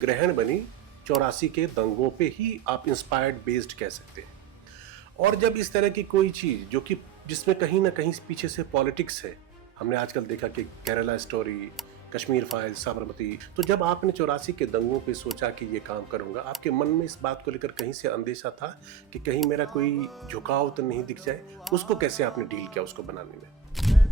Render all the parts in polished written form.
ग्रहण बनी 84 के दंगों पे ही आप इंस्पायर्ड बेस्ड कह सकते हैं। और जब इस तरह की कोई चीज जो कि जिसमें कहीं ना कहीं पीछे से पॉलिटिक्स है, हमने आजकल देखा कि केरला स्टोरी, कश्मीर फाइल्स, साबरमती, तो जब आपने 84 के दंगों पे सोचा कि ये काम करूंगा, आपके मन में इस बात को लेकर कहीं से अंदेशा था कि कहीं मेरा कोई झुकाव तो नहीं दिख जाए? उसको कैसे आपने डील किया उसको बनाने में?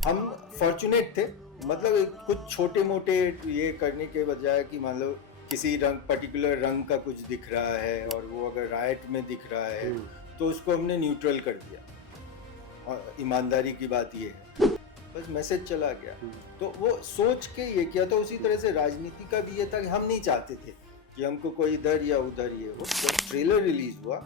हम फॉर्चुनेट थे, मतलब कुछ छोटे मोटे ये करने के बजाय कि मान लो किसी रंग, पर्टिकुलर रंग का कुछ दिख रहा है और वो अगर राइट में दिख रहा है तो उसको हमने न्यूट्रल कर दिया। और ईमानदारी की बात ये है, बस मैसेज चला गया। तो वो सोच के ये किया था। उसी तरह से राजनीति का भी ये था कि हम नहीं चाहते थे कि हमको कोई इधर या उधर ये हो। जब ट्रेलर रिलीज हुआ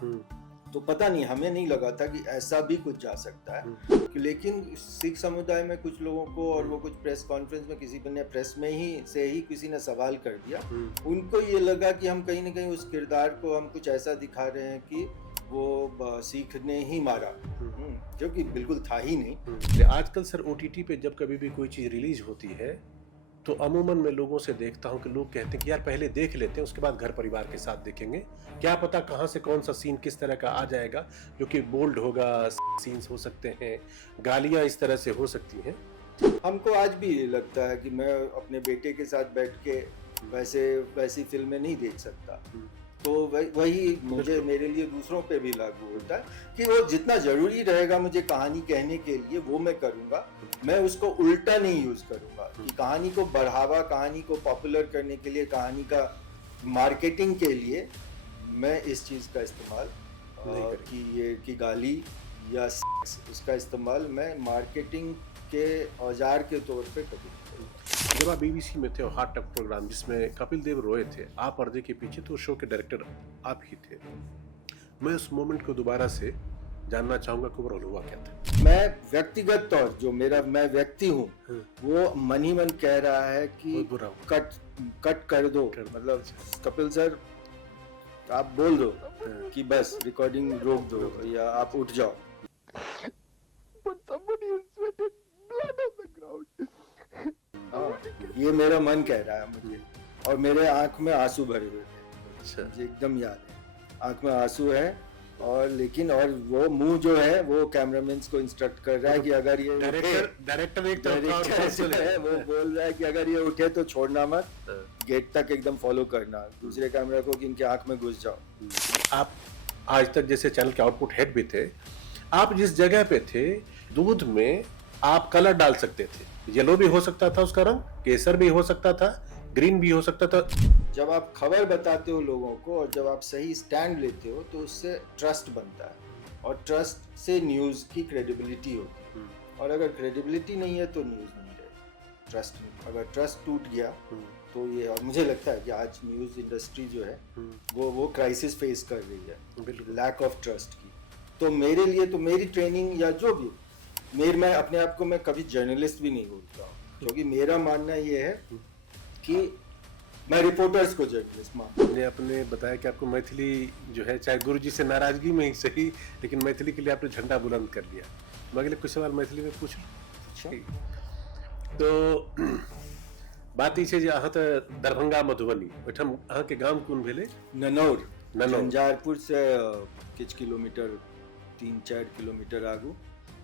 तो पता नहीं, हमें नहीं लगा था कि ऐसा भी कुछ जा सकता है। लेकिन सिख समुदाय में कुछ लोगों को, और वो कुछ प्रेस कॉन्फ्रेंस में किसी ने प्रेस में ही किसी ने सवाल कर दिया, उनको ये लगा कि हम कहीं ना कहीं उस किरदार को हम कुछ ऐसा दिखा रहे हैं कि वो सिख ने ही मारा, जो कि बिल्कुल था ही नहीं। आजकल सर ओटीटी पे जब कभी भी कोई चीज रिलीज होती है तो अमूमन मैं लोगों से देखता हूं कि लोग कहते हैं कि यार पहले देख लेते हैं, उसके बाद घर परिवार के साथ देखेंगे, क्या पता कहां से कौन सा सीन किस तरह का आ जाएगा, जो कि बोल्ड होगा, सीन्स हो सकते हैं, गालियां इस तरह से हो सकती हैं। हमको आज भी ये लगता है कि मैं अपने बेटे के साथ बैठ के वैसी फिल्में नहीं देख सकता। तो वही मुझे, मेरे लिए दूसरों पे भी लागू होता है कि वो जितना जरूरी रहेगा मुझे कहानी कहने के लिए वो मैं करूँगा। मैं उसको उल्टा नहीं यूज करूँगा कि कहानी को बढ़ावा, कहानी को पॉपुलर करने के लिए, कहानी का मार्केटिंग के लिए मैं इस चीज़ का इस्तेमाल कि गाली या उसका इस्तेमाल मैं मार्केटिंग के औजार के तौर पे कभी नहीं करूँगा। जब आप बीबीसी में थे और हार्ट टॉक प्रोग्राम जिसमें कपिल देव रोए थे, आप पर्दे के पीछे, तो शो के डायरेक्टर आप ही थे। मैं उस मोमेंट को दोबारा से जानना चाहूंगा कि ओवरऑल हुआ क्या था। मैं व्यक्तिगत तौर, जो मैं व्यक्ति हूँ, वो मन ही मन कह रहा है कि कट कर दो, मतलब कपिल सर आप बोल दो कि बस रिकॉर्डिंग रोक दो या आप उठ जाओ। ये मेरा मन कह रहा है मुझे, और मेरे आंख में आंसू भरे हुए थे। मुझे एकदम याद है, आंख में आंसू है। और लेकिन और वो मुंह जो है वो कैमरामैन को इंस्ट्रक्ट कर रहा है कि अगर ये डायरेक्टर है, वो बोल रहा है कि अगर ये उठे तो छोड़ना मत, गेट तक एकदम फॉलो करना, दूसरे कैमरा को कि इनके आंख में घुस जाओ। आप आज तक जैसे चैनल के आउटपुट हेड भी थे, आप जिस जगह पे थे दूध में आप कलर डाल सकते थे, येलो भी हो सकता था उसका रंग, केसर भी हो सकता था, ग्रीन भी हो सकता था। जब आप खबर बताते हो लोगों को और जब आप सही स्टैंड लेते हो तो उससे ट्रस्ट बनता है, और ट्रस्ट से न्यूज़ की क्रेडिबिलिटी होती है। और अगर क्रेडिबिलिटी नहीं है तो न्यूज़ नहीं रहेगी। ट्रस्ट, अगर ट्रस्ट टूट गया तो ये, और मुझे लगता है कि आज न्यूज़ इंडस्ट्री जो है वो क्राइसिस फेस कर रही है, लैक ऑफ ट्रस्ट की। तो मेरे लिए तो मेरी ट्रेनिंग या जो भी, मैं अपने आप को मैं कभी जर्नलिस्ट भी नहीं बोलता हूँ, क्योंकि मेरा मानना ये है कि मैं रिपोर्टर्स को जर्नलिस्ट मानता हूँ। आपने अपने बताया कि आपको मैथिली जो है, चाहे गुरुजी से नाराजगी में ही सही, लेकिन मैथिली के लिए आपने झंडा बुलंद कर लिया। मैं अगले कुछ सवाल मैथिली में पूछ लूं? तो बात ई छै जे अहाँ तऽ दरभंगा, मधुबनी, ओहिठाम अहाँ के गाम कोन भेलै? ननौर, झंझारपुर से किछ किलोमीटर, 3-4 किलोमीटर आगू।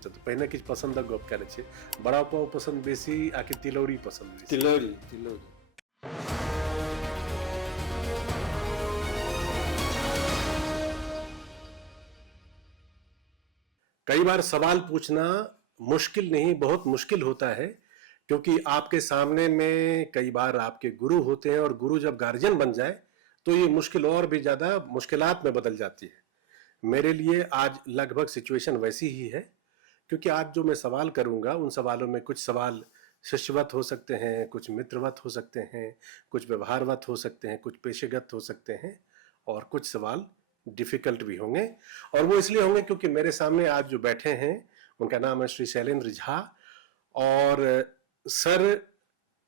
तो पहिने किछु पसंदक गप करै छै, बड़ा पाव पसंद बेसी आकि तिलौरी पसंद बेसी? तिलौरी। कई बार सवाल पूछना मुश्किल नहीं, बहुत मुश्किल होता है, क्योंकि आपके सामने में कई बार आपके गुरु होते हैं, और गुरु जब गार्जियन बन जाए तो ये मुश्किल और भी ज्यादा मुश्किलात में बदल जाती है। मेरे लिए आज लगभग सिचुएशन वैसी ही है, क्योंकि आज जो मैं सवाल करूंगा उन सवालों में कुछ सवाल शिष्यवत हो सकते हैं, कुछ मित्रवत हो सकते हैं, कुछ व्यवहारवत हो सकते हैं, कुछ पेशेगत हो सकते हैं, और कुछ सवाल डिफिकल्ट भी होंगे। और वो इसलिए होंगे क्योंकि मेरे सामने आज जो बैठे हैं उनका नाम है श्री शैलेंद्र झा, और सर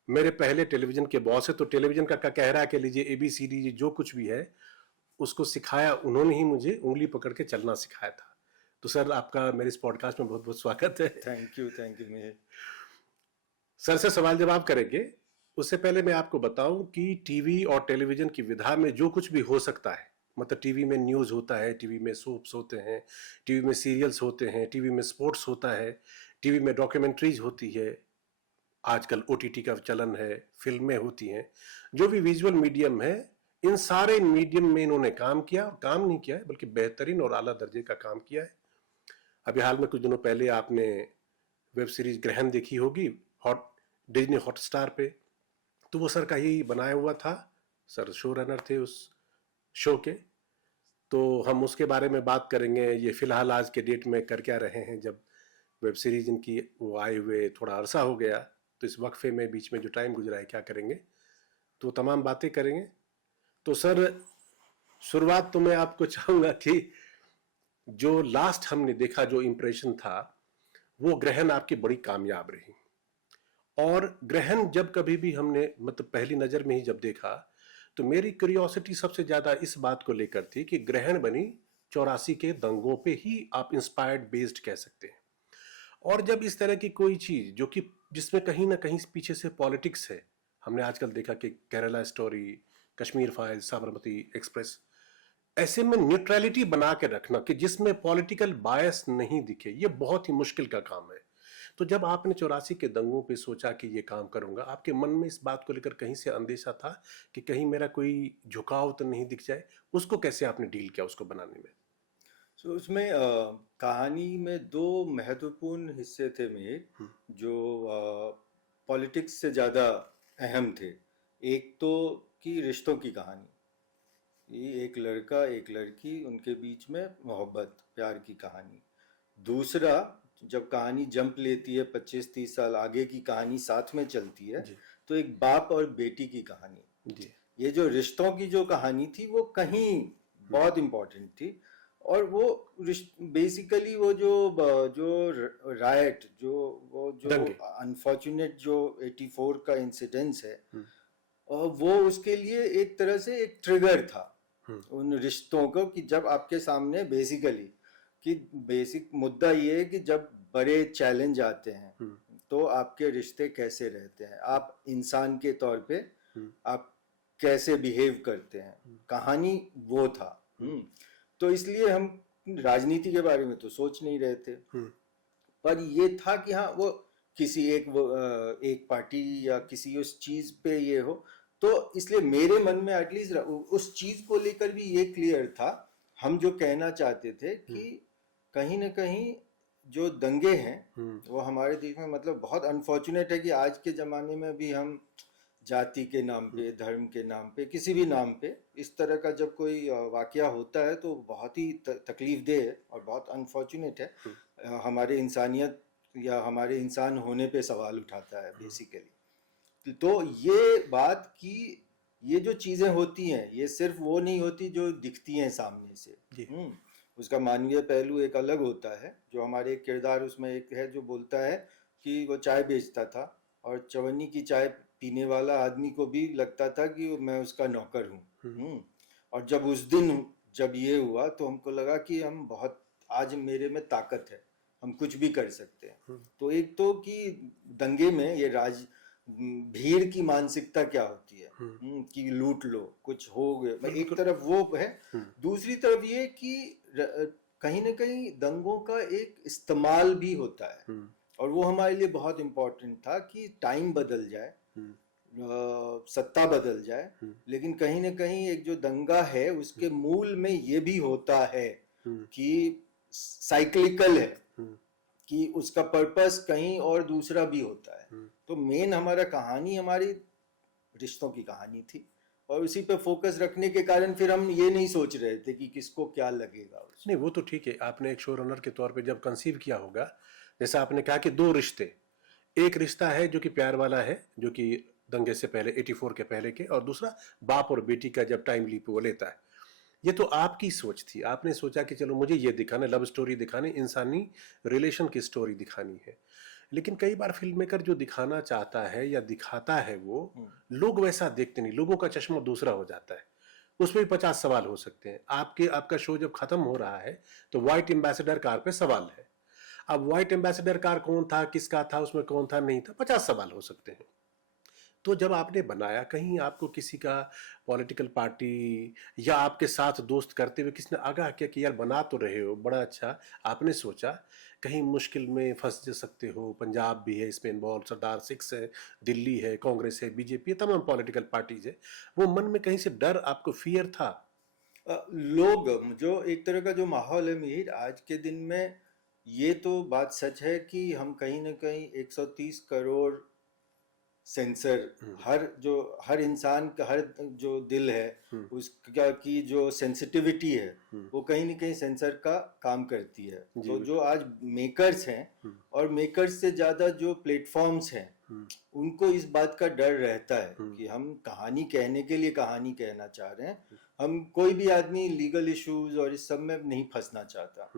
मेरे पहले टेलीविजन के बॉस है, तो टेलीविजन का कहरा कह लीजिए, ABCD जो कुछ भी है उसको सिखाया उन्होंने ही, मुझे उंगली पकड़ के चलना सिखाया था। तो सर आपका मेरे इस पॉडकास्ट में बहुत बहुत स्वागत है। Thank you. सर से सवाल जवाब करेंगे, उससे पहले मैं आपको बताऊं कि टीवी और टेलीविजन की विधा में जो कुछ भी हो सकता है, मतलब टीवी में न्यूज़ होता है, टीवी में सोप्स होते हैं, टीवी में सीरियल्स होते हैं, टीवी में स्पोर्ट्स होता है, टीवी में डॉक्यूमेंट्रीज होती है, आजकल ओटीटी का चलन है, फिल्में होती हैं, जो भी विजुअल मीडियम है, इन सारे मीडियम में इन्होंने काम किया, और काम नहीं किया है बल्कि बेहतरीन और आला दर्जे का काम किया है। अभी हाल में कुछ दिनों पहले आपने वेब सीरीज ग्रहण देखी होगी, हॉट डिज्नी हॉटस्टार पे, तो वो सर का ही बनाया हुआ था, सर शो रनर थे उस शो के। तो हम उसके बारे में बात करेंगे, ये फिलहाल आज के डेट में कर क्या रहे हैं, जब वेब सीरीज इनकी वो आए हुए थोड़ा अरसा हो गया, तो इस वक्फे में बीच में जो टाइम गुजरा है क्या करेंगे, तो तमाम बातें करेंगे। तो सर शुरुआत तो मैं आपको चाहूँगा कि जो लास्ट हमने देखा, जो इम्प्रेशन था, वो ग्रहण आपकी बड़ी कामयाब रही। और ग्रहण जब कभी भी हमने मतलब पहली नज़र में ही जब देखा, तो मेरी क्यूरियोसिटी सबसे ज़्यादा इस बात को लेकर थी कि ग्रहण बनी 84 के दंगों पे ही आप इंस्पायर्ड बेस्ड कह सकते हैं। और जब इस तरह की कोई चीज़ जो कि जिसमें कहीं ना कहीं पीछे से पॉलिटिक्स है, हमने आजकल देखा कि Kerala story, Kashmir files, Sabarmati express, ऐसे में न्यूट्रलिटी बना के रखना कि जिसमें पॉलिटिकल बायस नहीं दिखे, ये बहुत ही मुश्किल का काम है। तो जब आपने 84 के दंगों पे सोचा कि ये काम करूंगा, आपके मन में इस बात को लेकर कहीं से अंदेशा था कि कहीं मेरा कोई झुकाव तो नहीं दिख जाए? उसको कैसे आपने डील किया उसको बनाने में? उसमें कहानी में दो महत्वपूर्ण हिस्से थे मेरे, जो पॉलिटिक्स से ज़्यादा अहम थे। एक तो कि रिश्तों की कहानी, ये एक लड़का एक लड़की, उनके बीच में मोहब्बत प्यार की कहानी। दूसरा, जब कहानी जंप लेती है 25-30 साल आगे की कहानी साथ में चलती है, तो एक बाप और बेटी की कहानी जी। ये जो रिश्तों की जो कहानी थी वो कहीं बहुत इम्पोर्टेंट थी। और वो बेसिकली वो जो राइट जो दंगे। अनफॉर्चुनेट जो 84 का इंसिडेंस है, और वो उसके लिए एक तरह से एक ट्रिगर था उन रिश्तों को, कि जब आपके सामने बेसिकली कि बेसिक मुद्दा ये है कि जब बड़े चैलेंज आते हैं तो आपके रिश्ते कैसे रहते हैं, आप इंसान के तौर पे आप कैसे बिहेव करते हैं, कहानी वो था। तो इसलिए हम राजनीति के बारे में तो सोच नहीं रहे थे, पर ये था कि हाँ वो किसी एक पार्टी या किसी उस चीज पे ये हो, तो इसलिए मेरे मन में एटलीस्ट उस चीज को लेकर भी ये क्लियर था। हम जो कहना चाहते थे कि कहीं ना कहीं जो दंगे हैं वो हमारे देश में, मतलब बहुत अनफॉर्चुनेट है कि आज के ज़माने में भी हम जाति के नाम पे, धर्म के नाम पे, किसी भी नाम पे इस तरह का जब कोई वाकया होता है तो बहुत ही तकलीफ दे है और बहुत अनफॉर्चुनेट है। हमारे इंसानियत या हमारे इंसान होने पे सवाल उठाता है बेसिकली। तो ये बात कि ये जो चीज़ें होती हैं ये सिर्फ वो नहीं होती जो दिखती हैं सामने से। उसका मानवीय पहलू एक अलग होता है। जो हमारे एक किरदार उसमें एक है जो बोलता है कि वो चाय बेचता था और चवन्नी की चाय पीने वाला आदमी को भी लगता था कि मैं उसका नौकर हूँ। और जब उस दिन जब ये हुआ तो हमको लगा कि हम बहुत, आज मेरे में ताकत है, हम कुछ भी कर सकते हैं। तो एक तो कि दंगे में ये भीड़ की मानसिकता क्या होती है, कि लूट लो, कुछ हो गए, एक तरफ वो है। दूसरी तरफ ये कि कहीं ना कहीं दंगों का एक इस्तेमाल भी होता है, और वो हमारे लिए बहुत इम्पोर्टेंट था कि टाइम बदल जाए, सत्ता बदल जाए, लेकिन कहीं ना कहीं एक जो दंगा है उसके मूल में ये भी होता है कि साइक्लिकल है, कि उसका पर्पस कहीं और दूसरा भी होता है। तो मेन हमारा कहानी हमारी रिश्तों की कहानी थी, और उसी पे फोकस रखने के कारण फिर हम ये नहीं सोच रहे थे कि किसको क्या लगेगा। नहीं, वो तो ठीक है, आपने एक शो रनर के तौर पे जब कंसीव किया होगा, जैसा आपने कहा कि दो रिश्ते, एक रिश्ता है जो कि प्यार वाला है, जो कि दंगे से पहले 84 के पहले के, और दूसरा बाप और बेटी का जब टाइम लीप वो लेता है। ये तो आपकी सोच थी, आपने सोचा कि चलो मुझे ये दिखाना, लव स्टोरी दिखानी, इंसानी रिलेशन की स्टोरी दिखानी है। लेकिन कई बार फिल्म मेकर जो दिखाना चाहता है या दिखाता है वो लोग वैसा देखते नहीं, लोगों का चश्मा दूसरा हो जाता है। उसमें भी 50 सवाल हो सकते हैं। आपका शो जब खत्म हो रहा है तो व्हाइट एम्बेसडर कार पे सवाल है। अब व्हाइट एम्बेसडर कार कौन था, किसका था, उसमें कौन था, नहीं था, 50 सवाल हो सकते हैं। तो जब आपने बनाया, कहीं आपको किसी का पॉलिटिकल पार्टी या आपके साथ दोस्त करते हुए किसी ने आगाह किया कि यार बना तो रहे हो बड़ा अच्छा, आपने सोचा कहीं मुश्किल में फंस जा सकते हो, पंजाब भी है इसमें इन्वॉल्व, सरदार सिक्स है, दिल्ली है, कांग्रेस है, बीजेपी है, तमाम पॉलिटिकल पार्टीज है, वो मन में कहीं से डर, आपको फियर था? लोग जो एक तरह का जो माहौल है मिहिर आज के दिन में, ये तो बात सच है कि हम कहीं ना कहीं 130 करोड़ सेंसर, हर इंसान का हर जो दिल है उसका की जो सेंसिटिविटी है वो कहीं ना कहीं सेंसर का काम करती है। तो जो आज मेकर्स हैं और मेकर्स से ज़्यादा जो प्लेटफॉर्म्स हैं उनको इस बात का डर रहता है कि हम कहानी कहने के लिए कहानी कहना चाह रहे हैं, हम कोई भी आदमी लीगल इश्यूज और इस सब में नहीं फंसना चाहता।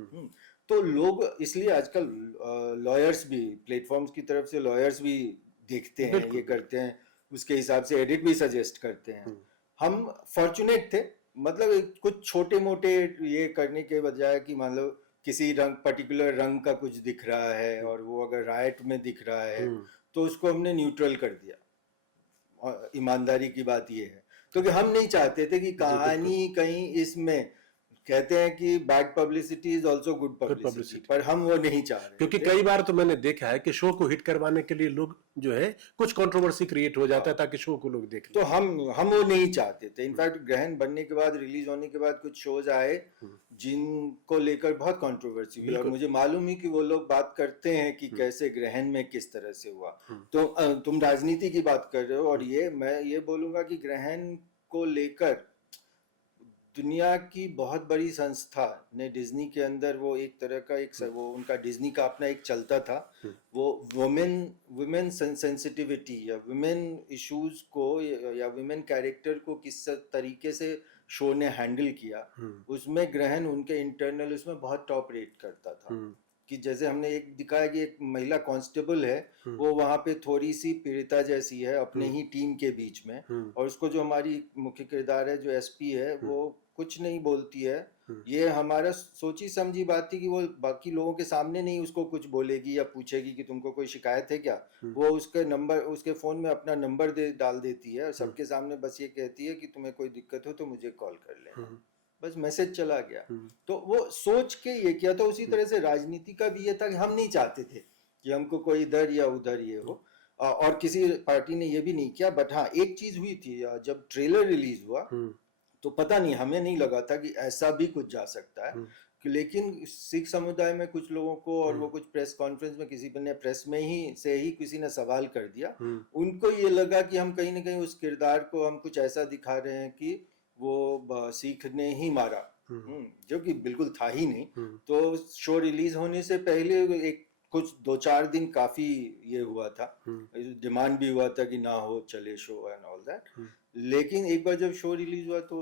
तो लोग इसलिए आजकल लॉयर्स भी, प्लेटफॉर्म्स की तरफ से लॉयर्स भी देखते हैं, ये करते हैं, उसके हिसाब से एडिट भी सजेस्ट करते हैं। हम फॉर्चुनेट थे, मतलब कुछ छोटे मोटे ये करने के बजाय कि मान लो किसी रंग, पर्टिकुलर रंग का कुछ दिख रहा है और वो अगर राइट में दिख रहा है तो उसको हमने न्यूट्रल कर दिया। और ईमानदारी की बात ये है क्योंकि हम नहीं चाहते थे कि कहानी कहीं इसमें, कहते हैं कि bad publicity is also good publicity, पर हम वो नहीं चाह रहे। क्योंकि कई बार तो मैंने देखा है कि शो को हिट करवाने के लिए लोग जो है कुछ कंट्रोवर्सी क्रिएट हो जाता है ताकि शो को लोग देखें। तो हम वो नहीं चाहते थे। इनफैक्ट ग्रहण बनने के बाद, रिलीज होने के बाद कुछ शोज आए जिनको लेकर बहुत कंट्रोवर्सी हुई और मुझे मालूम ही कि वो लोग बात करते हैं कि कैसे ग्रहण में किस तरह से हुआ। तो तुम राजनीति की बात कर रहे हो और ये मैं ये बोलूंगा कि ग्रहण को लेकर दुनिया की बहुत बड़ी संस्था ने डिज्नी के अंदर वो एक तरह का वो उनका डिज्नी का अपना एक चलता था, वो वुमेन सेंसिटिविटी या वुमेन इश्यूज को या वुमेन कैरेक्टर को किस तरीके से शो ने हैंडल किया, उसमें ग्रहण उनके इंटरनल उसमें बहुत टॉप रेट करता था। कि जैसे हमने एक दिखाया कि एक महिला कांस्टेबल है, वो वहां पे थोड़ी सी पीड़िता जैसी है अपने ही टीम के बीच में, और उसको जो हमारी मुख्य किरदार है जो एसपी है वो कुछ नहीं बोलती है। ये हमारा सोची समझी बात थी कि वो बाकी लोगों के सामने नहीं उसको कुछ बोलेगी या पूछेगी कि तुमको कोई शिकायत है क्या, वो उसके नंबर, उसके फोन में अपना नंबर डाल देती है और सबके सामने बस ये कहती है कि तुम्हें कोई दिक्कत हो तो मुझे कॉल कर लेना, बस मैसेज चला गया। तो वो सोच के ये किया था। उसी तरह से राजनीति का भी ये था कि हम नहीं चाहते थे कि हमको कोई इधर या उधर ये हो, और किसी पार्टी ने ये भी नहीं किया। बट हाँ, एक चीज हुई थी, जब ट्रेलर रिलीज हुआ तो पता नहीं, हमें नहीं लगा था कि ऐसा भी कुछ जा सकता है। लेकिन सिख समुदाय में कुछ लोगों को, और वो कुछ प्रेस कॉन्फ्रेंस में किसी ने प्रेस में ही किसी ने सवाल कर दिया, उनको ये लगा कि हम कहीं ना कहीं उस किरदार को हम कुछ ऐसा दिखा रहे हैं कि वो सिख ने ही मारा, जो कि बिल्कुल था ही नहीं। तो शो रिलीज होने से पहले एक कुछ 2-4 दिन काफी ये हुआ था, डिमांड भी हुआ था कि ना हो, चले शो एंड ऑल दैट। लेकिन एक बार जब शो रिलीज हुआ तो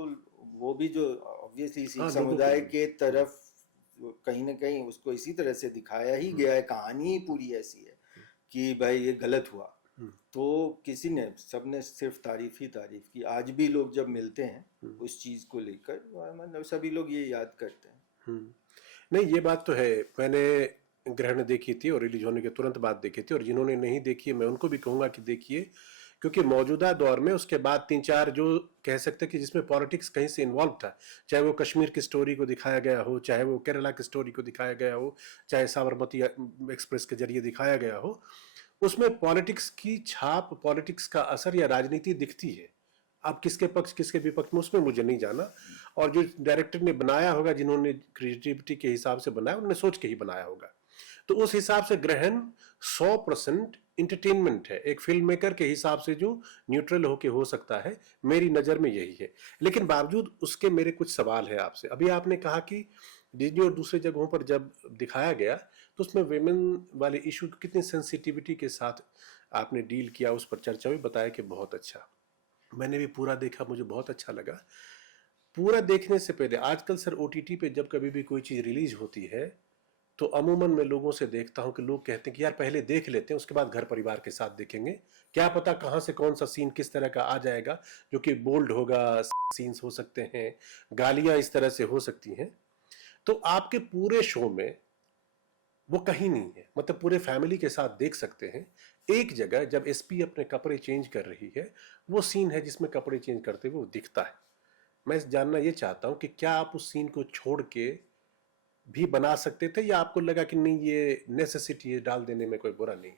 वो भी जो ऑब्वियसली सिख समुदाय के तरफ कहीं ना कहीं उसको इसी तरह से दिखाया ही गया है, कहानी ही पूरी ऐसी है कि भाई ये गलत हुआ। तो किसी ने, सबने सिर्फ तारीफ ही तारीफ की। आज भी लोग जब मिलते हैं उस चीज को लेकर, मतलब सभी लोग ये याद करते हैं। नहीं, ये बात तो है। मैंने ग्रहण देखी थी और रिलीज होने के तुरंत बाद देखी थी, और जिन्होंने नहीं देखी है मैं उनको भी कहूंगा कि देखिए, क्योंकि मौजूदा दौर में उसके बाद 3-4 जो कह सकते हैं कि जिसमें पॉलिटिक्स कहीं से इन्वॉल्व था, चाहे वो कश्मीर की स्टोरी को दिखाया गया हो, चाहे वो केरला की स्टोरी को दिखाया गया हो, चाहे साबरमती एक्सप्रेस के जरिए दिखाया गया हो, उसमें पॉलिटिक्स की छाप, पॉलिटिक्स का असर या राजनीति दिखती है। अब किसके पक्ष किसके विपक्ष में, उसमें मुझे नहीं जाना। और जो डायरेक्टर ने बनाया होगा, जिन्होंने क्रिएटिविटी के हिसाब से बनाया, उन्होंने सोच के ही बनाया होगा। तो उस हिसाब से ग्रहण 100% इंटरटेनमेंट है, एक फिल्म मेकर के हिसाब से जो न्यूट्रल होके हो सकता है, मेरी नजर में यही है। लेकिन बावजूद उसके मेरे कुछ सवाल है आपसे। अभी आपने कहा कि डिज्नी और दूसरे जगहों पर जब दिखाया गया तो उसमें वेमेन वाले इशू कितनी सेंसिटिविटी के साथ आपने डील किया, उस पर चर्चा हुई, बताया कि बहुत अच्छा। मैंने भी पूरा देखा, मुझे बहुत अच्छा लगा। पूरा देखने से पहले आजकल सर ओटीटी पे जब कभी भी कोई चीज रिलीज होती है तो अमूमन मैं लोगों से देखता हूं कि लोग कहते हैं कि यार पहले देख लेते हैं, उसके बाद घर परिवार के साथ देखेंगे, क्या पता कहां से कौन सा सीन किस तरह का आ जाएगा, जो कि बोल्ड होगा, सीन्स हो सकते हैं, गालियां इस तरह से हो सकती हैं। तो आपके पूरे शो में वो कहीं नहीं है, मतलब पूरे फैमिली के साथ देख सकते हैं। एक जगह जब एसपी अपने कपड़े चेंज कर रही है, वो सीन है जिसमें कपड़े चेंज करते हुए वो दिखता है। मैं जानना ये चाहता हूं कि क्या आप उस सीन को छोड़ के भी बना सकते थे, या आपको लगा कि नहीं ये नेसेसिटी है, डाल देने में कोई बुरा नहीं?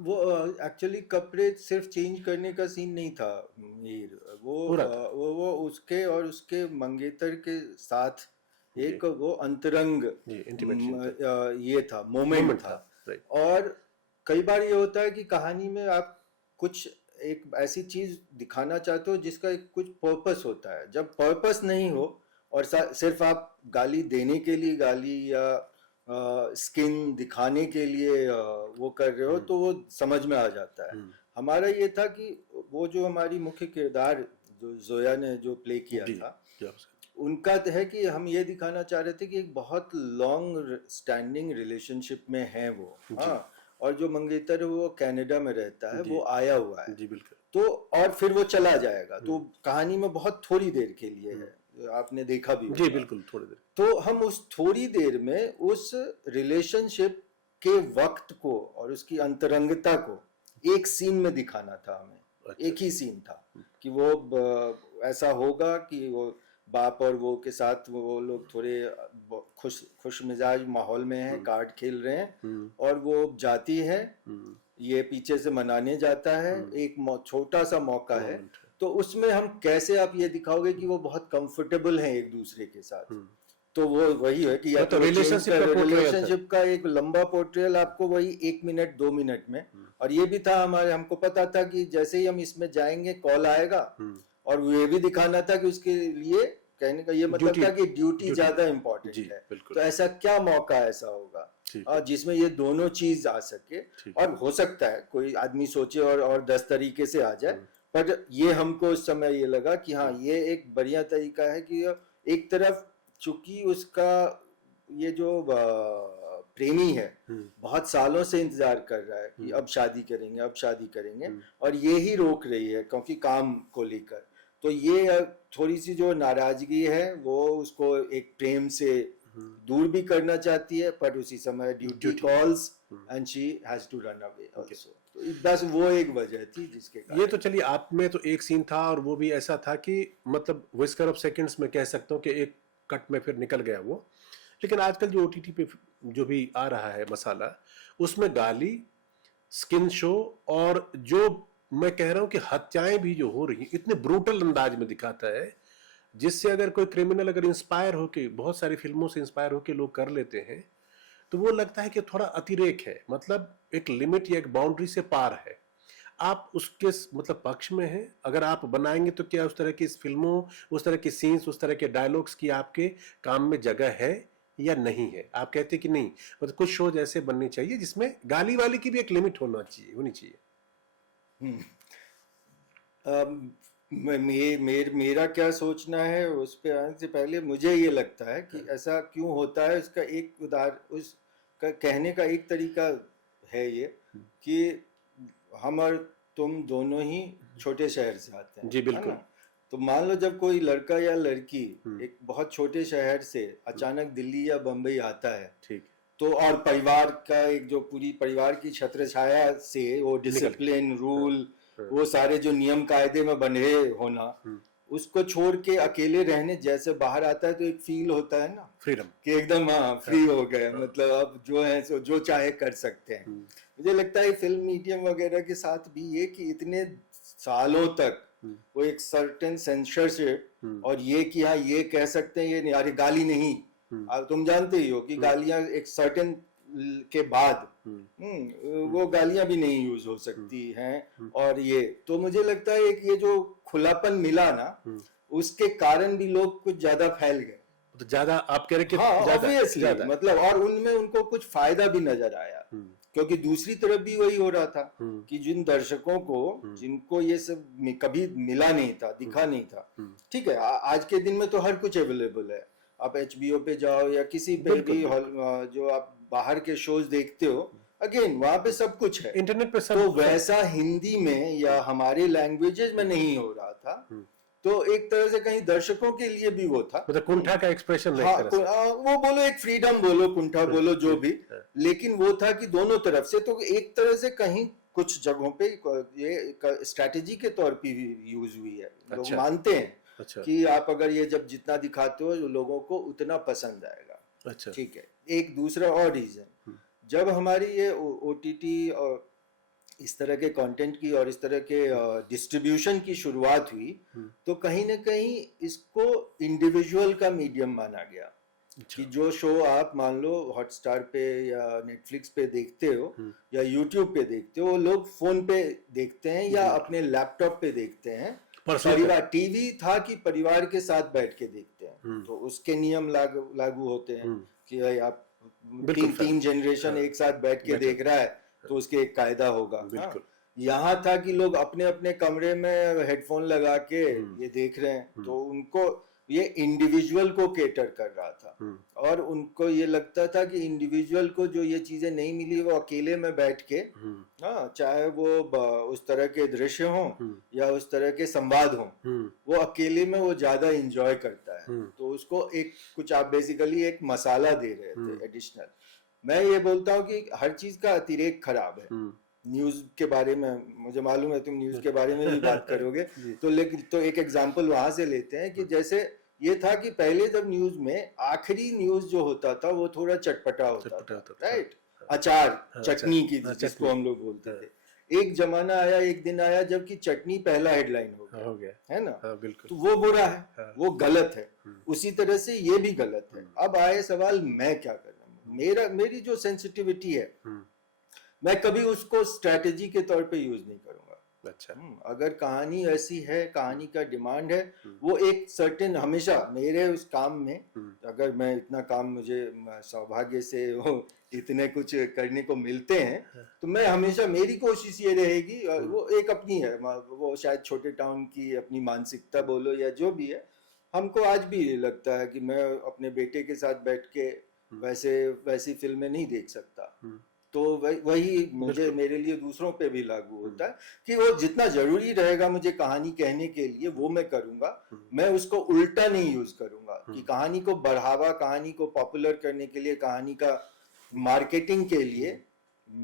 वो एक्चुअली कपड़े सिर्फ चेंज करने का सीन नहीं था मीर, वो पूरा था। वो उसके और उसके मंगेतर के साथ एक वो अंतरंग जी, इंटीमेट सीन ये था, मोमेंट था। राइट। और कई बार ये होता है कि कहानी में आप कुछ एक ऐसी चीज दिखाना चाहते हो जिसका एक कुछ पर्पस होता है। जब पर्पस नहीं हो और सिर्फ आप गाली देने के लिए गाली या स्किन दिखाने के लिए वो कर रहे हो तो वो समझ में आ जाता है। हमारा ये था कि वो जो हमारी मुख्य किरदार जो जोया ने जो प्ले किया था, उनका है कि हम ये दिखाना चाह रहे थे कि एक बहुत लॉन्ग स्टैंडिंग रिलेशनशिप में है वो। हाँ, और जो मंगेतर है वो कनाडा में रहता है, वो आया हुआ है। जी बिल्कुल। तो और फिर वो चला जाएगा, तो कहानी में बहुत थोड़ी देर के लिए है, आपने देखा भी जी बिल्कुल, थोड़ी देर। तो हम उस थोड़ी देर में उस रिलेशनशिप के वक्त को और उसकी अंतरंगता को एक सीन में दिखाना था हमें। अच्छा। एक ही सीन था कि वो ऐसा होगा कि वो बाप और वो के साथ वो लोग थोड़े खुश मिजाज माहौल में हैं, कार्ड खेल रहे हैं और वो जाती है, ये पीछे से मनाने जाता है, एक छोटा सा मौका है। तो उसमें हम कैसे आप ये दिखाओगे कि वो बहुत कंफर्टेबल हैं एक दूसरे के साथ। तो वो वही है कि या तो रिलेशनशिप का एक लंबा पोर्ट्रेयल आपको वही 1 मिनट 2 मिनट में, और ये भी था हमको पता था कि जैसे ही हम इसमें जाएंगे कॉल आएगा, और ये भी दिखाना था कि उसके लिए कहने का ये मतलब था कि ड्यूटी ज्यादा इम्पोर्टेंट है। तो ऐसा क्या मौका ऐसा होगा जिसमें ये दोनों चीज आ सके, और हो सकता है कोई आदमी सोचे और 10 तरीके से आ जाए, पर ये हमको उस समय ये लगा कि हाँ ये एक बढ़िया तरीका है कि एक तरफ चूंकि उसका ये जो प्रेमी है बहुत सालों से इंतजार कर रहा है कि अब शादी करेंगे, अब शादी करेंगे, और ये ही रोक रही है क्योंकि काम को लेकर। तो ये थोड़ी सी जो नाराजगी है वो उसको एक प्रेम से दूर भी करना चाहती है, पर उसी समय duty calls and she has to run away also. तो बस वो एक वजह थी जिसके कारण। ये तो चलिए आप में तो एक सीन था, और वो भी ऐसा था कि मतलब व्हिस्कर ऑफ सेकंड्स में कह सकता हूँ कि एक कट में फिर निकल गया वो। लेकिन आजकल जो ओटीटी पे जो भी आ रहा है मसाला, उसमें गाली, स्किन शो, और जो मैं कह रहा हूं कि हत्याएं भी जो हो रही इतने ब्रूटल अंदाज में दिखाता है, जिससे अगर कोई क्रिमिनल अगर इंस्पायर होके, बहुत सारी फिल्मों से इंस्पायर होके लोग कर लेते हैं, तो वो लगता है कि थोड़ा अतिरेक है, मतलब एक लिमिट या एक बाउंड्री से पार है। आप उसके मतलब पक्ष में हैं? अगर आप बनाएंगे तो क्या उस तरह की फिल्मों, उस तरह के सीन्स, उस तरह के डायलॉग्स की आपके काम में जगह है या नहीं है? आप कहते कि नहीं, मतलब कुछ शोज ऐसे बनने चाहिए जिसमें गाली वाली की भी एक लिमिट होनी चाहिए। मेरा क्या सोचना है उस पे आने से पहले मुझे ये लगता है कि ऐसा क्यों होता है, उसका एक उसका कहने का एक तरीका है ये कि हम और तुम दोनों ही छोटे शहर से आते हैं। जी बिल्कुल। तो मान लो जब कोई लड़का या लड़की एक बहुत छोटे शहर से अचानक दिल्ली या बम्बई आता है, ठीक, तो और परिवार का एक जो पूरी परिवार की छत्र छाया से वो डिसिप्लिन, रूल, वो सारे जो नियम कायदे में बंधे होना, उसको छोड़ के अकेले रहने जैसे बाहर आता है तो एक फील होता है ना, फ्रीडम, कि एकदम फ्री हो गए, मतलब अब जो है सो जो चाहे कर सकते हैं। मुझे लगता है फिल्म मीडियम वगैरह के साथ भी ये कि इतने सालों तक वो एक सर्टेन सेंसरशिप, और ये कि हाँ ये कह सकते हैं, ये नहीं, अरे गाली नहीं, तुम जानते ही हो कि गालियां एक सर्टेन के बाद वो गालियां भी नहीं यूज हो सकती हैं। और ये तो मुझे लगता है कि ये जो खुलापन मिला ना, उसके कारण भी लोग कुछ ज्यादा फैल गए, तो ज्यादा आप कह रहे कि ऑब्वियसली मतलब, और उनमें उनको कुछ फायदा भी नजर आया, क्योंकि दूसरी तरफ भी वही हो रहा था कि जिन दर्शकों को जिनको ये सब कभी मिला नहीं था, दिखा नहीं था, ठीक है आज के दिन में तो हर कुछ अवेलेबल है, आप HBO पे जाओ या किसी पे भी जो आप बाहर के शोज देखते हो, अगेन वहां पे सब कुछ है, इंटरनेट पे सब। तो वैसा हिंदी में या हमारे लैंग्वेजेस में नहीं हो रहा था, तो एक तरह से कहीं दर्शकों के लिए भी वो था, मतलब कुंठा का एक्सप्रेशन, हाँ, वो बोलो एक फ्रीडम बोलो, कुंठा बोलो, जो भी, लेकिन वो था कि दोनों तरफ से, तो एक तरह से कहीं कुछ जगहों पे ये स्ट्रैटेजी के तौर पे भी यूज हुई है। लोग अच्छा। मानते हैं अच्छा। कि आप अगर ये जब जितना दिखाते हो लोगों को उतना पसंद आएगा। अच्छा। ठीक है। एक दूसरा और रीजन, जब हमारी ये ओटीटी और इस तरह के कंटेंट की और इस तरह के डिस्ट्रीब्यूशन की शुरुआत हुई, तो कहीं ना कहीं इसको इंडिविजुअल का मीडियम माना गया। अच्छा। कि जो शो आप मान लो हॉटस्टार पे या नेटफ्लिक्स पे देखते हो या यूट्यूब पे देखते हो, वो लोग फोन पे देखते हैं या अपने लैपटॉप पे देखते हैं। परिवार टीवी था कि परिवार के साथ बैठ के देखते हैं, तो उसके नियम लागू होते हैं कि भाई आप तीन जनरेशन एक साथ बैठ के देख रहा है तो उसके एक कायदा होगा। हाँ। यहाँ था कि लोग अपने अपने कमरे में हेडफोन लगा के ये देख रहे हैं, तो उनको ये इंडिविजुअल को केटर कर रहा था और उनको ये लगता था कि इंडिविजुअल को जो ये चीजें नहीं मिली वो अकेले में बैठ के, हाँ, चाहे वो उस तरह के दृश्य हों या उस तरह के संवाद हों, वो अकेले में वो ज्यादा इंजॉय करता है। तो उसको एक कुछ आप बेसिकली एक मसाला दे रहे थे एडिशनल। मैं ये बोलता हूँ कि हर चीज का अतिरेक खराब है। न्यूज के बारे में मुझे मालूम है तुम न्यूज के बारे में भी बात करोगे, तो लेकिन तो एक एग्जांपल वहां से लेते हैं कि जैसे ये था कि पहले जब न्यूज में आखिरी न्यूज जो होता था वो थोड़ा चटपटा होता था, राइट, अचार चटनी की जिसको हम लोग बोलते थे। एक जमाना आया, एक दिन आया जबकि चटनी पहला हेडलाइन हो गया, है ना। बिल्कुल। तो वो बुरा है, वो गलत है। उसी तरह से ये भी गलत है। अब आए सवाल मैं क्या कर रहा हूँ, मेरी जो सेंसिटिविटी है मैं कभी उसको स्ट्रैटेजी के तौर पे यूज नहीं करूंगा। अच्छा। अगर कहानी ऐसी है, कहानी का डिमांड है, वो एक सर्टेन, हमेशा मेरे उस काम में, अगर मैं इतना काम मुझे सौभाग्य से वो इतने कुछ करने को मिलते हैं, तो मैं हमेशा, मेरी कोशिश ये रहेगी, वो एक अपनी है, वो शायद छोटे टाउन की अपनी मानसिकता बोलो या जो भी है, हमको आज भी लगता है कि मैं अपने बेटे के साथ बैठ के वैसी फिल्में नहीं देख सकता। तो वही मुझे, मेरे लिए दूसरों पे भी लागू होता है कि वो जितना जरूरी रहेगा मुझे कहानी कहने के लिए वो मैं करूंगा। मैं उसको उल्टा नहीं यूज करूंगा कि कहानी को बढ़ावा, कहानी को पॉपुलर करने के लिए, कहानी का मार्केटिंग के लिए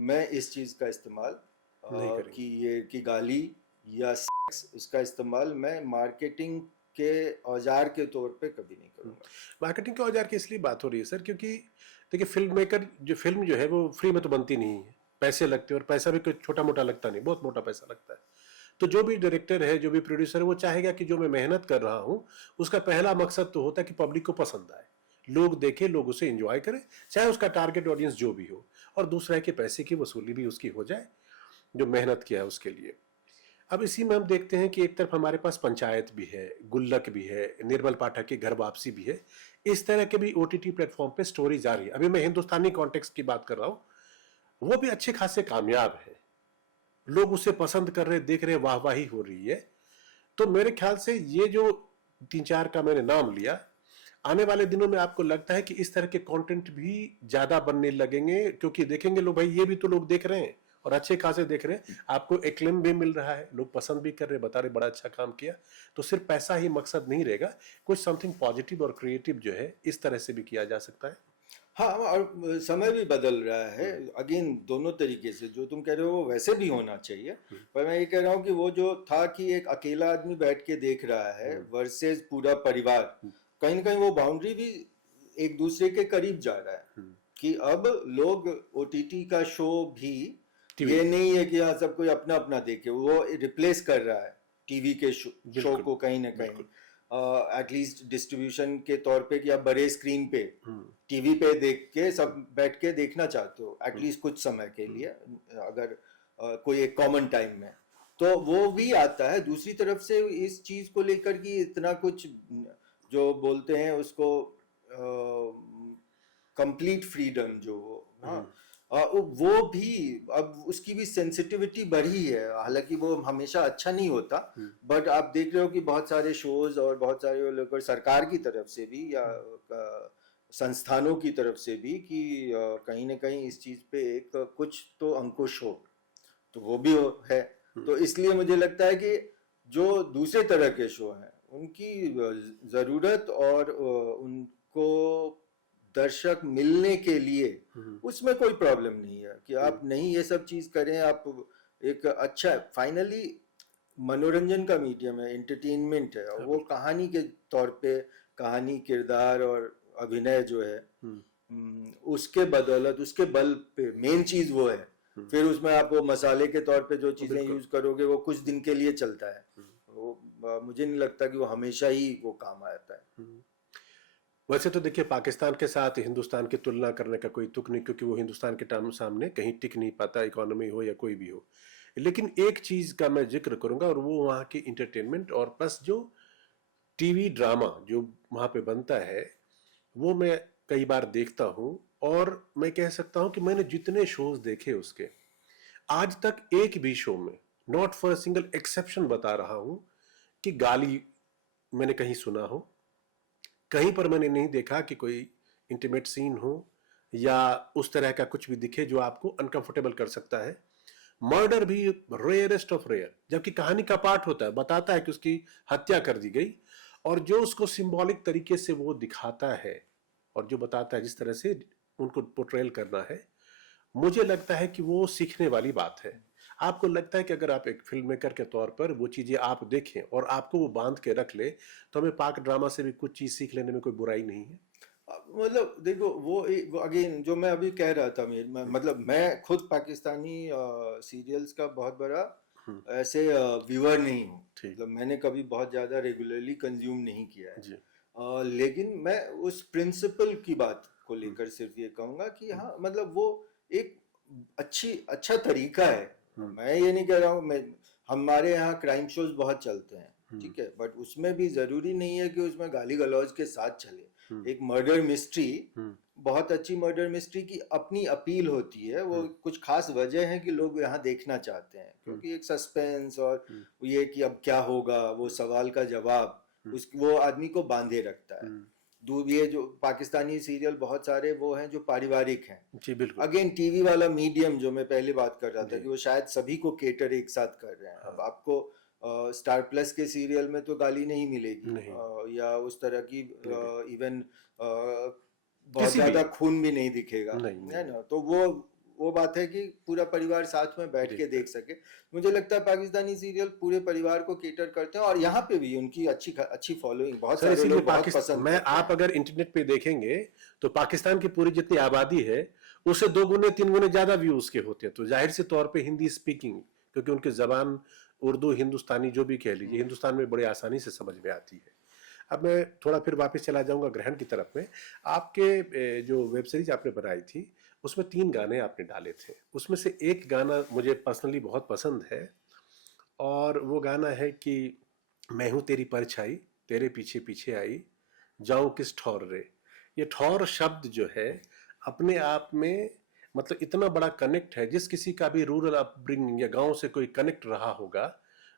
मैं इस चीज का इस्तेमाल कि गाली या सेक्स, इसका इस्तेमाल मैं मार्केटिंग के औजार के तौर पे कभी नहीं करूंगा। मार्केटिंग के औजार की इसलिए बात हो रही है सर क्योंकि देखिए फिल्म मेकर, जो फिल्म जो है वो फ्री में तो बनती नहीं है, पैसे लगते हैं, और पैसा भी कोई छोटा मोटा लगता नहीं, बहुत मोटा पैसा लगता है। तो जो भी डायरेक्टर है, जो भी प्रोड्यूसर है, वो चाहेगा कि जो मैं मेहनत कर रहा हूँ उसका पहला मकसद तो होता है कि पब्लिक को पसंद आए, लोग देखें, लोग उसे एंजॉय करें, चाहे उसका टारगेट ऑडियंस जो भी हो, और दूसरा है कि पैसे की वसूली भी उसकी हो जाए जो मेहनत किया है उसके लिए। अब इसी में हम देखते हैं कि एक तरफ हमारे पास पंचायत भी है, गुल्लक भी है, निर्मल पाठक की घर वापसी भी है, इस तरह के भी ओटीटी प्लेटफॉर्म पे स्टोरीज आ रही है। अभी मैं हिंदुस्तानी कॉन्टेक्स्ट की बात कर रहा हूं, वो भी अच्छे खासे कामयाब है, लोग उसे पसंद कर रहे, देख रहे, वाहवाही हो रही है। तो मेरे ख्याल से ये जो 3-4 का मैंने नाम लिया, आने वाले दिनों में आपको लगता है कि इस तरह के कंटेंट भी ज्यादा बनने लगेंगे, क्योंकि देखेंगे लोग, भाई ये भी तो लोग देख रहे हैं और अच्छे खासे देख रहे हैं, आपको एक्लेम भी मिल रहा है, लोग पसंद भी कर रहे हैं, बता रहे बड़ा अच्छा काम किया। तो सिर्फ पैसा ही मकसद नहीं रहेगा, कुछ समथिंग पॉजिटिव और क्रिएटिव जो है इस तरह से भी किया जा सकता है। हाँ, और समय भी बदल रहा है, अगेन दोनों तरीके से जो तुम कह रहे हो वो वैसे भी होना चाहिए, पर मैं ये कह रहा हूँ कि वो जो था कि एक अकेला आदमी बैठ के देख रहा है वर्सेस पूरा परिवार, कहीं ना कहीं वो बाउंड्री भी एक दूसरे के करीब जा रहा है कि अब लोग ओटीटी का शो भी ये नहीं है कि हाँ सब कोई अपना अपना देखे, वो रिप्लेस कर रहा है टीवी के शो को कहीं ना कहीं, एटलीस्ट डिस्ट्रीब्यूशन के तौर पे कि आप बड़े स्क्रीन पे टीवी पे देख के सब बैठ के देखना चाहते हो एटलीस्ट कुछ समय के लिए, अगर कोई एक कॉमन टाइम में, तो वो भी आता है। दूसरी तरफ से इस चीज को लेकर कि इतना कुछ जो बोलते हैं उसको कंप्लीट फ्रीडम जो, हाँ, वो भी अब उसकी भी सेंसिटिविटी बढ़ी है, हालांकि वो हमेशा अच्छा नहीं होता, बट आप देख रहे हो कि बहुत सारे शोज और बहुत सारे लोग सरकार की तरफ से भी या संस्थानों की तरफ से भी कि कहीं ना कहीं इस चीज पे एक कुछ तो अंकुश हो, तो वो भी है। तो इसलिए मुझे लगता है कि जो दूसरे तरह के शो हैं उनकी जरूरत और उनको दर्शक मिलने के लिए उसमें कोई प्रॉब्लम नहीं है कि आप नहीं ये सब चीज करें, आप एक अच्छा फाइनली मनोरंजन का मीडियम है, एंटरटेनमेंट है, और वो कहानी के तौर पे कहानी, किरदार और अभिनय जो है उसके बदौलत, उसके बल पे मेन चीज वो है। फिर उसमें आप वो मसाले के तौर पे जो चीजें यूज करोगे वो कुछ दिन के लिए चलता है, वो मुझे नहीं लगता कि वो हमेशा ही वो काम आता है। वैसे तो देखिए, पाकिस्तान के साथ हिंदुस्तान की तुलना करने का कोई तुक नहीं, क्योंकि वो हिंदुस्तान के सामने कहीं टिक नहीं पाता, इकोनॉमी हो या कोई भी हो। लेकिन एक चीज का मैं जिक्र करूंगा, और वो वहाँ की इंटरटेनमेंट और प्लस जो टीवी ड्रामा जो वहाँ पे बनता है, वो मैं कई बार देखता हूँ। और मैं कह सकता हूँ कि मैंने जितने शोज देखे उसके, आज तक एक भी शो में, नॉट फॉर सिंगल एक्सेप्शन बता रहा हूं, कि गाली मैंने कहीं सुना हो। कहीं पर मैंने नहीं देखा कि कोई इंटीमेट सीन हो या उस तरह का कुछ भी दिखे जो आपको अनकंफर्टेबल कर सकता है। मर्डर भी रेयरेस्ट ऑफ रेयर, जबकि कहानी का पार्ट होता है, बताता है कि उसकी हत्या कर दी गई, और जो उसको सिंबॉलिक तरीके से वो दिखाता है और जो बताता है जिस तरह से उनको पोर्ट्रेल करना है, मुझे लगता है कि वो सीखने वाली बात है। आपको लगता है कि अगर आप एक फिल्म मेकर के तौर पर वो चीजें आप देखें और आपको वो बांध के रख ले, तो हमें पाक ड्रामा से भी कुछ चीज सीख लेने में कोई बुराई नहीं है। मतलब देखो वो अगेन जो मैं अभी कह रहा था, मतलब मैं खुद पाकिस्तानी सीरियल्स का बहुत बड़ा ऐसे व्यूअर नहीं हूँ, मतलब मैंने कभी बहुत ज्यादा रेगुलरली कंज्यूम नहीं किया है। लेकिन मैं उस प्रिंसिपल की बात को लेकर सिर्फ ये कहूंगा कि हाँ, मतलब वो एक अच्छा तरीका है। मैं ये नहीं कह रहा हूँ, मैं हमारे यहाँ क्राइम शोज बहुत चलते हैं, ठीक है, बट उसमें भी जरूरी नहीं है कि उसमें गाली गलौज के साथ चले। एक मर्डर मिस्ट्री, बहुत अच्छी मर्डर मिस्ट्री की अपनी अपील होती है, वो कुछ खास वजह है कि लोग यहाँ देखना चाहते हैं, क्योंकि एक सस्पेंस और ये कि अब क्या होगा, वो सवाल का जवाब वो आदमी को बांधे रखता है। ये जो पाकिस्तानी सीरियल बहुत सारे वो हैं जो पारिवारिक हैं, जी बिल्कुल। अगेन टीवी वाला मीडियम जो मैं पहले बात कर रहा था कि वो शायद सभी को केटर एक साथ कर रहे हैं। अब आपको स्टार प्लस के सीरियल में तो गाली नहीं मिलेगी, या उस तरह की इवन बहुत ज्यादा खून भी नहीं दिखेगा, है ना। तो वो बात है कि पूरा परिवार साथ में बैठ के देख सके। मुझे लगता है पाकिस्तानी सीरियल पूरे परिवार को केटर करते हैं, और यहाँ पे भी उनकी अच्छी फॉलोइंग, बहुत सारे लोग बहुत पसंद। मैं आप अगर इंटरनेट पे देखेंगे तो पाकिस्तान की पूरी जितनी आबादी है उससे 2 गुने 3 गुने ज्यादा व्यूज के होते हैं। तो जाहिर से तौर पे हिंदी स्पीकिंग, क्योंकि उनकी जबान उर्दू हिंदुस्तानी जो भी कह लीजिए, हिंदुस्तान में बड़े आसानी से समझ में आती है। अब मैं थोड़ा फिर वापस चला जाऊंगा ग्रहण की तरफ में। आपके जो वेब सीरीज आपने बनाई थी उसमें 3 गाने आपने डाले थे, उसमें से एक गाना मुझे पर्सनली बहुत पसंद है, और वो गाना है कि मैं हूं तेरी परछाई, तेरे पीछे पीछे आई, जाऊं किस ठौर रे। ये ठौर शब्द जो है अपने आप में मतलब इतना बड़ा कनेक्ट है, जिस किसी का भी रूरल अपब्रिंगिंग या गांव से कोई कनेक्ट रहा होगा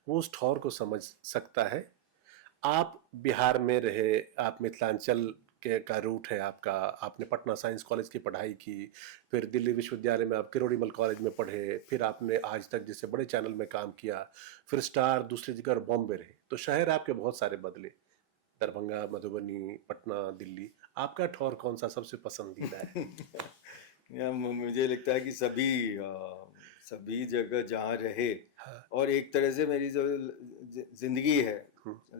वो उस ठौर को समझ सकता है। आप बिहार में रहे, आप मिथिलांचल के का रूट है आपका, आपने पटना साइंस कॉलेज की पढ़ाई की, फिर दिल्ली विश्वविद्यालय में आप किरोड़ीमल कॉलेज में पढ़े, फिर आपने आज तक जैसे बड़े चैनल में काम किया, फिर स्टार दूसरी जगह बॉम्बे रहे। तो शहर आपके बहुत सारे बदले, दरभंगा, मधुबनी, पटना, दिल्ली। आपका ठौर कौन सा सबसे पसंदीदा है? मुझे लगता है कि सभी जगह जहाँ रहे, हाँ। और एक तरह से मेरी जो जिंदगी है,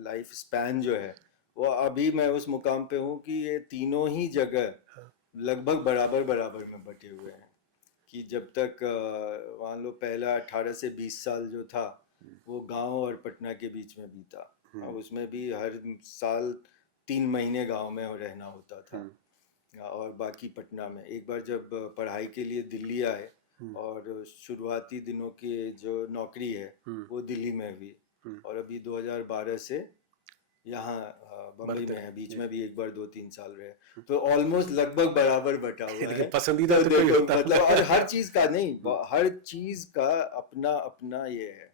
लाइफ स्पैन जो है, वो अभी मैं उस मुकाम पे हूँ कि ये तीनों ही जगह लगभग बराबर बराबर में बटे हुए हैं। कि जब तक मान लो पहला 18 से 20 साल जो था वो गांव और पटना के बीच में बीता, और उसमें भी हर साल 3 महीने गांव में रहना होता था और बाकी पटना में। एक बार जब पढ़ाई के लिए दिल्ली आए और शुरुआती दिनों की जो नौकरी है वो दिल्ली में हुई, और अभी 2012 से यहाँ बम्बई में है, बीच में भी एक बार 2-3 साल रहे, तो ऑलमोस्ट लगभग बराबर बटा हुआ है। पसंदीदा तो कोई होता मतलब, और हर चीज का नहीं, हर चीज का अपना अपना ये है।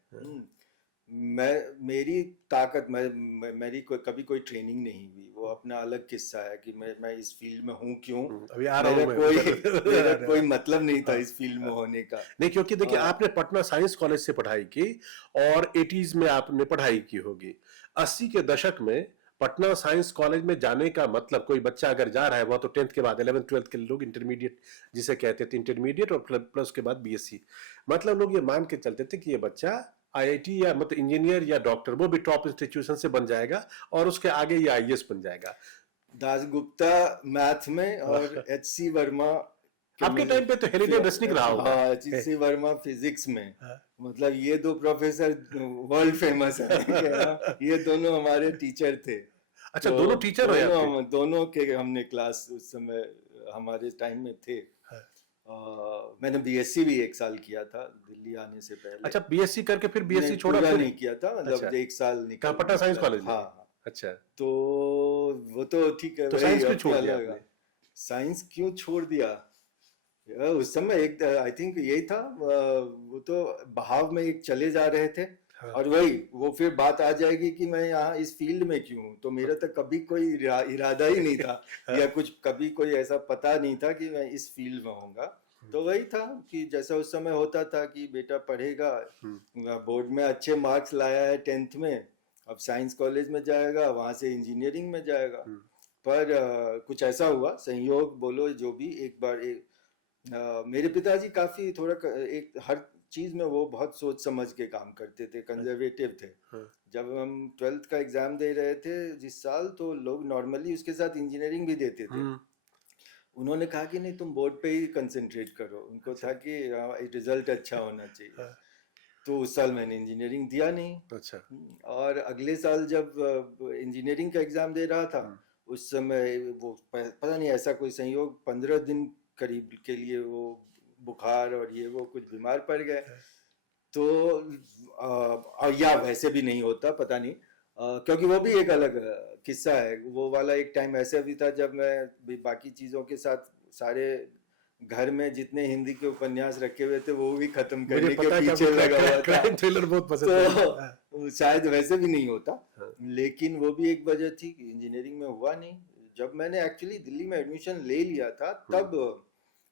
मेरी ताकत, मेरी कभी कोई ट्रेनिंग नहीं हुई, वो अपना अलग किस्सा है कि मैं इस फील्ड में हूँ क्यों, मेरा कोई मतलब नहीं था इस फील्ड में होने का। नहीं, क्योंकि देखिए आपने पटना साइंस कॉलेज से पढ़ाई की और 80s में आपने पढ़ाई की होगी। 80 के दशक में पटना साइंस कॉलेज में जाने का मतलब, कोई बच्चा अगर जा रहा है वहां, तो 10th के बाद 11th 12th के लोग इंटरमीडिएट जिसे कहते थे, इंटरमीडिएट और प्लस के बाद बीएससी, मतलब लोग ये मान के चलते थे कि ये बच्चा आईआईटी या मतलब इंजीनियर या डॉक्टर, वो भी टॉप इंस्टीट्यूशन से बन जाएगा और उसके आगे ये आईएएस बन जाएगा। दासगुप्ता मैथ में और एचसी वर्मा आपके टाइम पे तो हेरिटेज रसनिक रहा होगा। हाँ, एचसी वर्मा फिजिक्स में, मतलब ये दो प्रोफेसर वर्ल्ड फेमस है। ये दोनों हमारे टीचर थे। अच्छा, दोनों टीचर हो? दोनों के हमने क्लास उस समय हमारे टाइम में थे। मैंने बीएससी भी 1 साल किया था दिल्ली आने से पहले। अच्छा, बीएससी करके फिर बीएससी छोड़ा? पूरा नहीं किया था, मतलब अच्छा। 1 साल निकल। Patna science college? हाँ। अच्छा, तो वो तो ठीक है। तो साइंस क्यों छोड़ दिया आपने? साइंस क्यों छोड़ दिया? उस समय एक आई थिंक यही था, वो तो बहाव में एक चले जा रहे थे। हाँ। और वो फिर बात आ जाएगी कि मैं यहाँ इस फील्ड में क्यों हूँ, तो मेरा तो कभी कोई इरादा ही नहीं था या कुछ कभी कोई ऐसा पता नहीं था कि मैं इस फील्ड में होऊंगा। तो वही था कि जैसा उस समय होता था कि बेटा पढ़ेगा, बोर्ड में अच्छे मार्क्स लाया है 10th में, अब साइंस कॉलेज में जाएगा, वहां से इंजीनियरिंग में जाएगा। पर कुछ ऐसा हुआ, संयोग बोलो जो भी, एक बार मेरे पिताजी काफी थोड़ा एक हर चीज में वो बहुत सोच समझ के काम करते थे, कंजर्वेटिव थे। जब हम 12th का एग्जाम दे रहे थे जिस साल, तो लोग नॉर्मली उसके साथ इंजीनियरिंग भी देते थे। उन्होंने कहा कि नहीं, तुम बोर्ड पे ही कंसंट्रेट करो। उनको था कि रिजल्ट अच्छा होना चाहिए। तो उस साल मैंने इंजीनियरिंग दिया नहीं। अच्छा। और अगले साल जब इंजीनियरिंग का एग्जाम दे रहा था, उस समय वो पता नहीं ऐसा कोई संयोग, 15 दिन करीब के लिए वो बुखार और ये वो कुछ बीमार पड़ गए। तो या वैसे भी नहीं होता, पता नहीं, क्योंकि वो भी एक अलग किस्सा है। वो वाला एक टाइम ऐसे भी था जब मैं बाकी चीजों के साथ सारे घर में जितने हिंदी के उपन्यास रखे हुए थे वो भी खत्म करने के पीछे लगा हुआ था। थ्रिलर बहुत पसंद है। तो शायद वैसे भी नहीं होता। लेकिन वो भी एक वजह थी कि इंजीनियरिंग में हुआ नहीं। जब मैंने एक्चुअली दिल्ली में एडमिशन ले लिया था, तब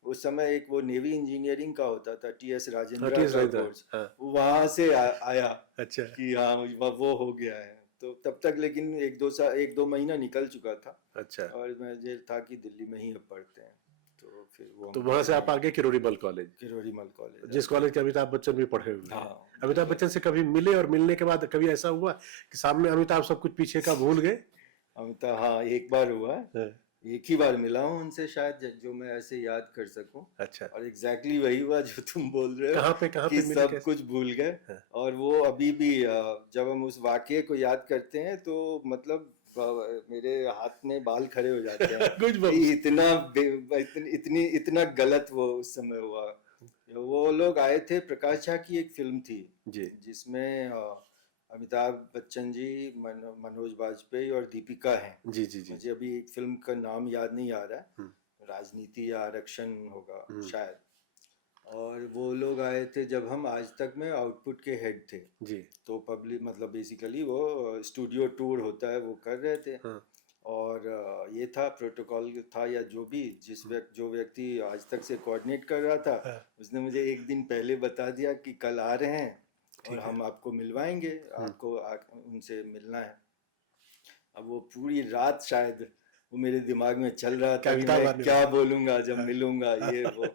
उस समय एक वो नेवी इंजीनियरिंग का होता था, टीएस राजेंद्र का कोर्स, वहां से आया। अच्छा। कि हाँ वो हो गया है। तो तब तक लेकिन 1-2 महीना निकल चुका था। अच्छा। और मुझे था कि दिल्ली में ही अब पढ़ते हैं, तो फिर वो, तो वहां से आप आगे किरोड़ीमल कॉलेज? किरोड़ीमल कॉलेज, जिस कॉलेज के अमिताभ बच्चन भी पढ़े हुए। हाँ। अमिताभ बच्चन से कभी मिले, और मिलने के बाद कभी ऐसा हुआ कि सामने अमिताभ सब कुछ पीछे का भूल गए? अमिताभ, हाँ, एक बार हुआ। एक ही बार मिला हूँ उनसे शायद, जो मैं ऐसे याद कर सकूं। अच्छा। और एग्जैक्टली वही हुआ जो तुम बोल रहे हो। कहाँ पे सब कुछ भूल गए। और वो अभी भी जब हम उस वाकये को याद करते हैं तो मतलब मेरे हाथ में बाल खड़े हो जाते हैं। कुछ इतना गलत वो उस समय हुआ। वो लोग आए थे, प्रकाश झा की एक फिल्म थी जिसमें अमिताभ बच्चन जी, मनोज वाजपेयी और दीपिका हैं। जी जी जी। मुझे अभी फिल्म का नाम याद नहीं आ रहा है, राजनीति या आरक्षण होगा शायद। और वो लोग आए थे जब हम आज तक में आउटपुट के हेड थे जी। तो पब्लिक, मतलब बेसिकली वो स्टूडियो टूर होता है वो कर रहे थे। और ये था प्रोटोकॉल था या जो भी, जो व्यक्ति आज तक से कोऑर्डिनेट कर रहा था, उसने मुझे एक दिन पहले बता दिया कि कल आ रहे हैं और हम आपको मिलवाएंगे, आपको उनसे मिलना है। अब वो पूरी रात शायद वो मेरे दिमाग में चल रहा था कि मैं क्या बोलूंगा जब मिलूंगा, ये वो।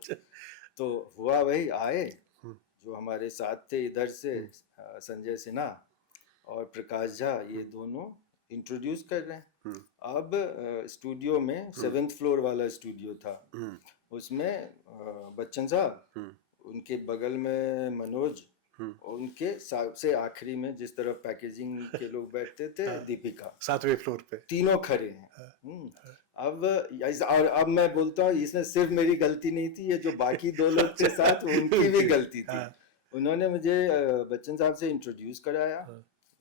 तो हुआ वही, आए जो हमारे साथ थे इधर से, संजय सिन्हा और प्रकाश झा, ये दोनों इंट्रोड्यूस कर रहे हैं। अब स्टूडियो में 7th फ्लोर वाला स्टूडियो था, उसमें बच्चन साहब, उनके बगल में मनोज, उनके सबसे आखिरी में जिस तरफ पैकेजिंग के लोग बैठते थे, दीपिका 7वें फ्लोर पे, तीनों खड़े हैं। अब मैं बोलता हूँ, इसमें सिर्फ मेरी गलती नहीं थी, ये जो बाकी 2 लोग थे साथ, उनकी भी गलती थी। उन्होंने मुझे बच्चन साहब से इंट्रोड्यूस कराया।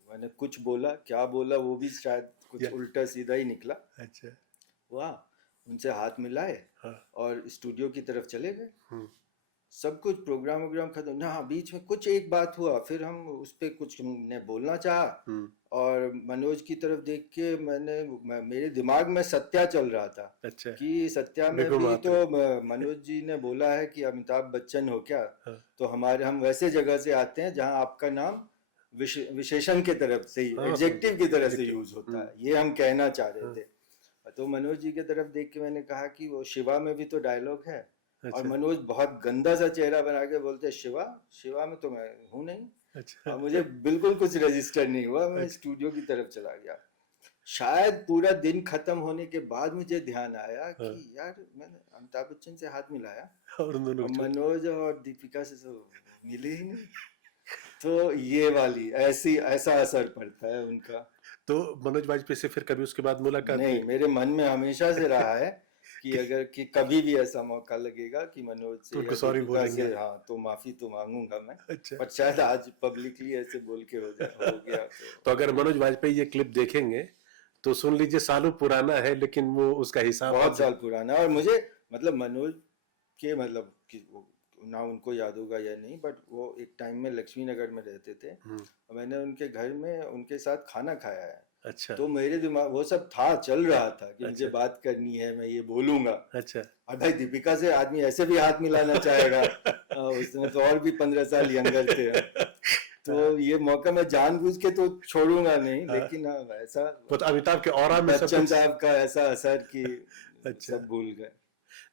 मैंने कुछ बोला, क्या बोला वो भी शायद कुछ उल्टा सीधा ही निकला। अच्छा। वाह, उनसे हाथ मिलाए और स्टूडियो की तरफ चले गए। सब कुछ प्रोग्राम खत्म ना, बीच में कुछ एक बात हुआ, फिर हम उस पर कुछ ने बोलना चाहा और मनोज की तरफ देख के मेरे दिमाग में सत्या चल रहा था। अच्छा। कि सत्या में भी तो मनोज जी ने बोला है कि अमिताभ बच्चन हो क्या। तो हम वैसे जगह से आते हैं जहां आपका नाम विशेषण के तरफ से, हाँ, एडजेक्टिव की तरह से adjective, यूज होता है, ये हम कहना चाह रहे थे। तो मनोज जी की तरफ देख के मैंने कहा कि वो शिवा में भी तो डायलॉग है, और अच्छा मनोज बहुत गंदा सा चेहरा बना के बोलते शिवा, शिवा में तो मैं हूं नहीं। अच्छा और मुझे बिल्कुल कुछ रजिस्टर नहीं हुआ, मैं स्टूडियो की तरफ चला गया। शायद पूरा दिन खत्म होने के बाद मुझे ध्यान आया कि यार मैंने अमिताभ बच्चन से हाथ मिलाया और दोनों और छोड़- मनोज और दीपिका से तो मिले ही नहीं। तो ये वाली ऐसा असर पड़ता है उनका। तो मनोज वाजपेयी से फिर कभी उसके बाद मुलाकात नहीं, हुई? मेरे मन में हमेशा से रहा है कि अगर कि कभी भी ऐसा मौका लगेगा कि मनोज से तो उनको या sorry दीपिका बोलेंगे। से, हाँ, तो माफी तो मांगूंगा मैं। अच्छा पर शायद आज पब्लिकली ऐसे बोल के हो गया तो अगर मनोज वाजपेयी ये क्लिप देखेंगे तो सुन लीजिए, सालों पुराना है लेकिन वो उसका हिसाब बहुत आज- साल पुराना है। और मुझे मतलब मनोज के मतलब कि ना उनको याद होगा या नहीं, बट वो एक टाइम में लक्ष्मी नगर में रहते थे, मैंने उनके घर में उनके साथ खाना खाया है। अच्छा तो मेरे दिमाग वो सब था, चल रहा था कि मुझे अच्छा। बात करनी है, मैं ये बोलूंगा। अच्छा और भाई दीपिका से आदमी ऐसे भी हाथ मिलाना चाहेगा, उसमें तो और भी 15 साल यंगर थे। तो ये मौका मैं जानबूझ के तो छोड़ूंगा नहीं, लेकिन हाँ, ऐसा तो अमिताभ के ऑरा में सब बच्चन कुछ- साहब का ऐसा असर कि अच्छा। सब भूल गए।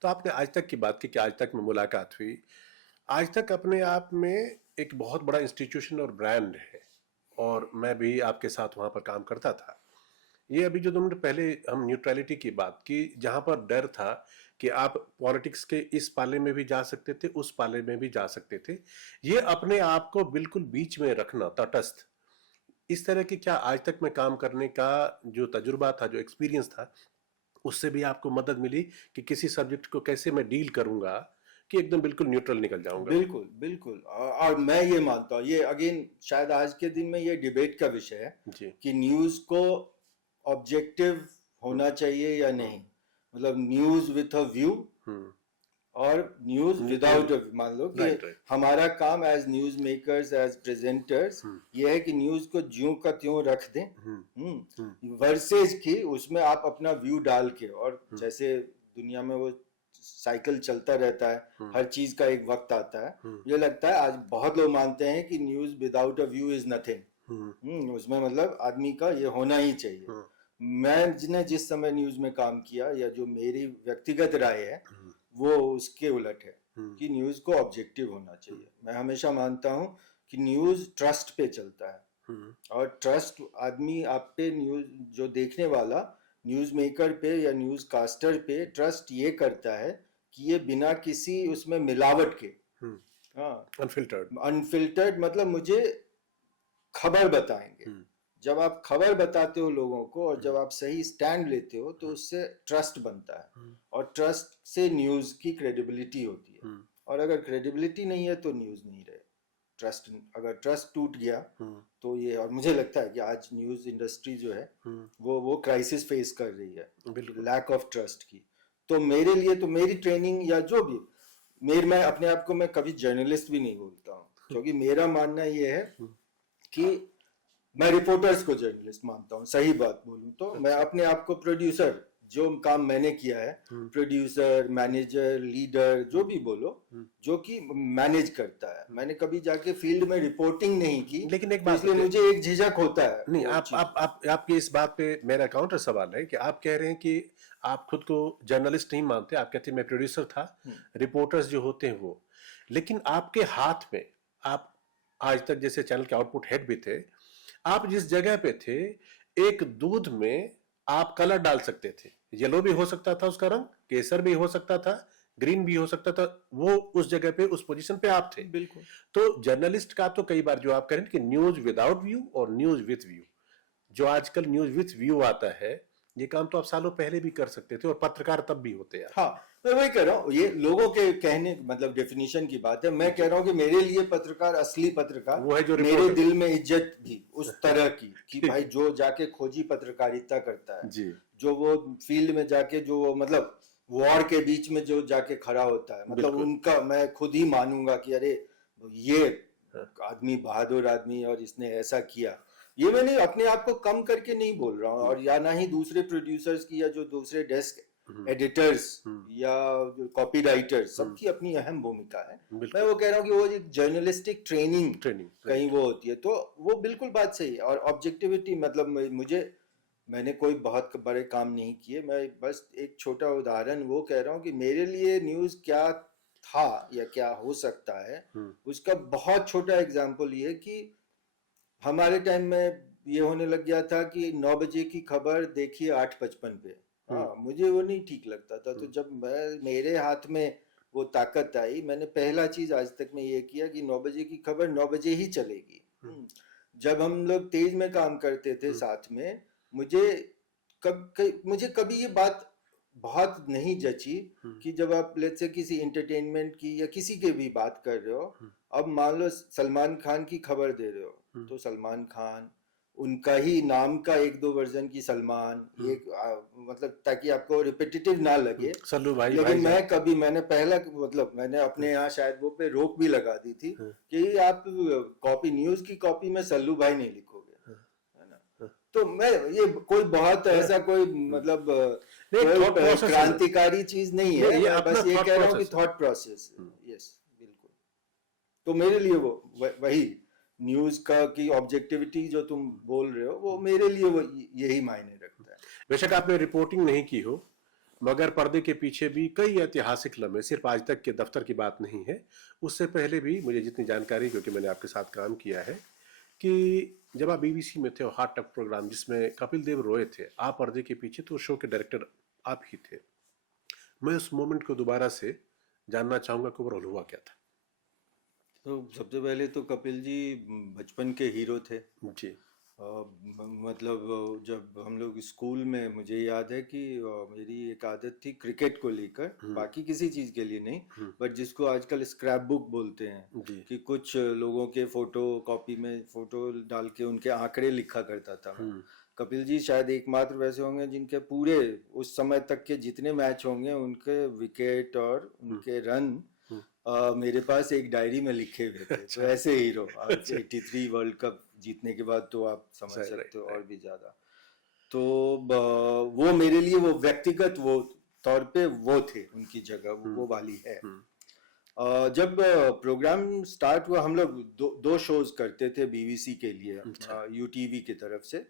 तो आपने आज तक की बात की कि आज तक में मुलाकात हुई, आज तक अपने आप में एक बहुत बड़ा इंस्टीट्यूशन और ब्रांड है, और मैं भी आपके साथ वहां पर काम करता था। ये अभी जो तुमने पहले हम न्यूट्रलिटी की बात की, जहां पर डर था कि आप पॉलिटिक्स के इस पाले में भी जा सकते थे, उस पाले में भी जा सकते थे, ये अपने आप को बिल्कुल बीच में रखना, तटस्थ, इस तरह की क्या आज तक में काम करने का जो तजुर्बा था, जो एक्सपीरियंस था, उससे भी आपको मदद मिली कि किसी सब्जेक्ट को कैसे मैं डील करूंगा कि एकदम बिल्कुल न्यूट्रल निकल जाऊंगा? बिल्कुल बिल्कुल। और मैं ये मानता हूँ, ये अगेन शायद आज के दिन में ये डिबेट का विषय है जी कि न्यूज को ऑब्जेक्टिव होना चाहिए या नहीं, मतलब न्यूज विथ अ व्यू हम्म और न्यूज विदाउट अ, मान लो कि राइट राइट हमारा काम as news makers, as presenters, ये है कि न्यूज को ज्यों का त्यों रख दें, वर्सेज की उसमें आप अपना व्यू डाल के, और जैसे दुनिया में वो साइकिल चलता रहता है, हर चीज का एक वक्त आता है। मुझे लगता है आज बहुत लोग मानते हैं कि news without a view is nothing, उसमें मतलब आदमी का ये होना ही चाहिए। मैंने जिस समय न्यूज में काम किया, या जो मेरी व्यक्तिगत राय है, वो उसके उलट है कि न्यूज को ऑब्जेक्टिव होना चाहिए। मैं हमेशा मानता हूँ कि न्यूज ट्रस्ट पे चलता है, और ट्रस्ट आदमी आप पे, न्यूज जो देखने वाला न्यूज मेकर पे या न्यूज कास्टर पे ट्रस्ट ये करता है कि ये बिना किसी उसमें मिलावट के, हाँ, अनफिल्टर्ड, मतलब मुझे खबर बताएंगे। जब आप खबर बताते हो लोगों को, और जब आप सही स्टैंड लेते हो, तो उससे ट्रस्ट बनता है, और ट्रस्ट से न्यूज की क्रेडिबिलिटी होती है। और अगर क्रेडिबिलिटी नहीं है तो न्यूज नहीं रहे। ट्रस्ट, अगर ट्रस्ट टूट गया तो ये, और मुझे लगता है कि आज न्यूज इंडस्ट्री जो है वो क्राइसिस फेस कर रही है, लैक ऑफ ट्रस्ट की। तो मेरे लिए तो मेरी ट्रेनिंग या जो भी मैं अपने आप को, मैं कभी जर्नलिस्ट भी नहीं बोलता हूँ, क्योंकि मेरा मानना ये है कि मैं रिपोर्टर्स को जर्नलिस्ट मानता हूँ। सही बात बोलूँ तो मैं अपने आप को प्रोड्यूसर, जो काम मैंने किया है, प्रोड्यूसर, मैनेजर, लीडर, जो भी बोलो, जो कि मैनेज करता है। मैंने कभी जाके फील्ड में रिपोर्टिंग नहीं की, लेकिन एक तो बात इसलिए मुझे एक झिझक होता है। नहीं, आपकी इस बात पे मेरा काउंटर सवाल है कि आप कह रहे हैं कि आप खुद को जर्नलिस्ट नहीं मानते, आप कहते हैं मैं प्रोड्यूसर था, रिपोर्टर्स जो होते हैं वो, लेकिन आपके हाथ में, आप आज तक जैसे चैनल के आउटपुट हेड भी थे, आप जिस जगह पे थे, एक दूध में आप कलर डाल सकते थे, येलो भी हो सकता था उसका रंग, केसर भी हो सकता था, ग्रीन भी हो सकता था, वो उस जगह पे, उस पोजीशन पे आप थे। बिल्कुल। तो जर्नलिस्ट का तो कई बार जो आप करें कि न्यूज विदाउट व्यू और न्यूज विथ व्यू, जो आजकल न्यूज विथ व्यू आता है, ये काम तो आप सालों पहले भी कर सकते थे, और पत्रकार तब भी होते हैं। हाँ, मैं वही कह रहा हूँ, ये लोगों के कहने मतलब डेफिनेशन की बात है। मैं कह रहा हूँ कि मेरे लिए पत्रकार, असली पत्रकार, वो है जो मेरे रिपोर्टर। दिल में इज्जत भी उस तरह की कि भाई जो जाके खोजी पत्रकारिता करता है, जी जो वो फील्ड में जाके, जो वो मतलब वॉर के बीच में जो जाके खड़ा होता है, मतलब बिल्कुल। उनका मैं खुद ही मानूंगा कि अरे ये आदमी बहादुर आदमी, और इसने ऐसा किया। ये मैंने अपने आप को कम करके नहीं बोल रहा हूँ, और या ना ही दूसरे प्रोड्यूसर्स की, या जो दूसरे डेस्क एडिटर्स या कॉपी राइटर, सबकी अपनी अहम भूमिका है। मैं वो कह रहा हूँ कि वो एक जर्नलिस्टिक ट्रेनिंग कहीं वो होती है, तो वो बिल्कुल बात सही है। और ऑब्जेक्टिविटी मतलब मैंने कोई बहुत बड़े काम नहीं किए, मैं बस एक छोटा उदाहरण वो कह रहा हूँ कि मेरे लिए न्यूज़ क्या था या क्या हो सकता है, उसका बहुत छोटा एग्जाम्पल ये कि हमारे टाइम में ये होने लग गया था कि 9 बजे की खबर देखिए 8:55 पे। हाँ, मुझे वो नहीं ठीक लगता था। तो जब मेरे हाथ में वो ताकत आई, मैंने पहला चीज आज तक में ये किया कि 9 बजे की खबर 9 बजे ही चलेगी। जब हम लोग तेज में काम करते थे साथ में, मुझे कभी ये बात बहुत नहीं जची कि जब आप लेट्स से किसी एंटरटेनमेंट की या किसी के भी बात कर रहे हो, अब मान लो सलमान खान की खबर दे रहे हो, तो सलमान खान, उनका ही नाम का 1-2 वर्जन की सलमान, ये मतलब ताकि आपको रिपीटेटिव ना लगे। सल्लू भाई, लेकिन मैंने अपने यहाँ शायद वो पे रोक भी लगा दी थी कि आप कॉपी, न्यूज की कॉपी में सल्लू भाई नहीं लिखोगे, है ना। तो मैं ये कोई बहुत ऐसा कोई मतलब कोई क्रांतिकारी चीज नहीं है, मैं बस ये कह रहा हूँ कि थॉट प्रोसेस। यस, बिल्कुल। तो मेरे लिए वो वही न्यूज का की ऑब्जेक्टिविटी जो तुम बोल रहे हो, वो मेरे लिए वो यही मायने रखता है। बेशक आपने रिपोर्टिंग नहीं की हो, मगर पर्दे के पीछे भी कई ऐतिहासिक लम्हे, सिर्फ आज तक के दफ्तर की बात नहीं है, उससे पहले भी मुझे जितनी जानकारी, क्योंकि मैंने आपके साथ काम किया है, कि जब आप बीबीसी में थे, हॉट टॉक प्रोग्राम जिसमें कपिल देव रोय थे, आप पर्दे के पीछे, तो शो के डायरेक्टर आप ही थे। मैं उस मोमेंट को दोबारा से जानना चाहूंगा कि ओवरऑल हुआ क्या था। तो सबसे पहले तो कपिल जी बचपन के हीरो थे जी। मतलब जब हम लोग स्कूल में, मुझे याद है कि मेरी एक आदत थी क्रिकेट को लेकर, बाकी किसी चीज के लिए नहीं, बट जिसको आजकल स्क्रैप बुक बोलते हैं, कि कुछ लोगों के फोटो कॉपी में फोटो डाल के उनके आंकड़े लिखा करता था मैं। कपिल जी शायद एकमात्र वैसे होंगे जिनके पूरे उस समय तक के जितने मैच होंगे, उनके विकेट और उनके रन मेरे पास एक डायरी में लिखे हुए थे। तो ऐसे हीरो 83 वर्ल्ड कप जीतने के बाद तो आप समझ सकते हो और भी ज्यादा। तो वो मेरे लिए वो व्यक्तिगत वो तौर पे वो थे, उनकी जगह वो वाली है। जब प्रोग्राम स्टार्ट हुआ, हम लोग दो शोज करते थे बीबीसी के लिए, यूटीवी की तरफ से,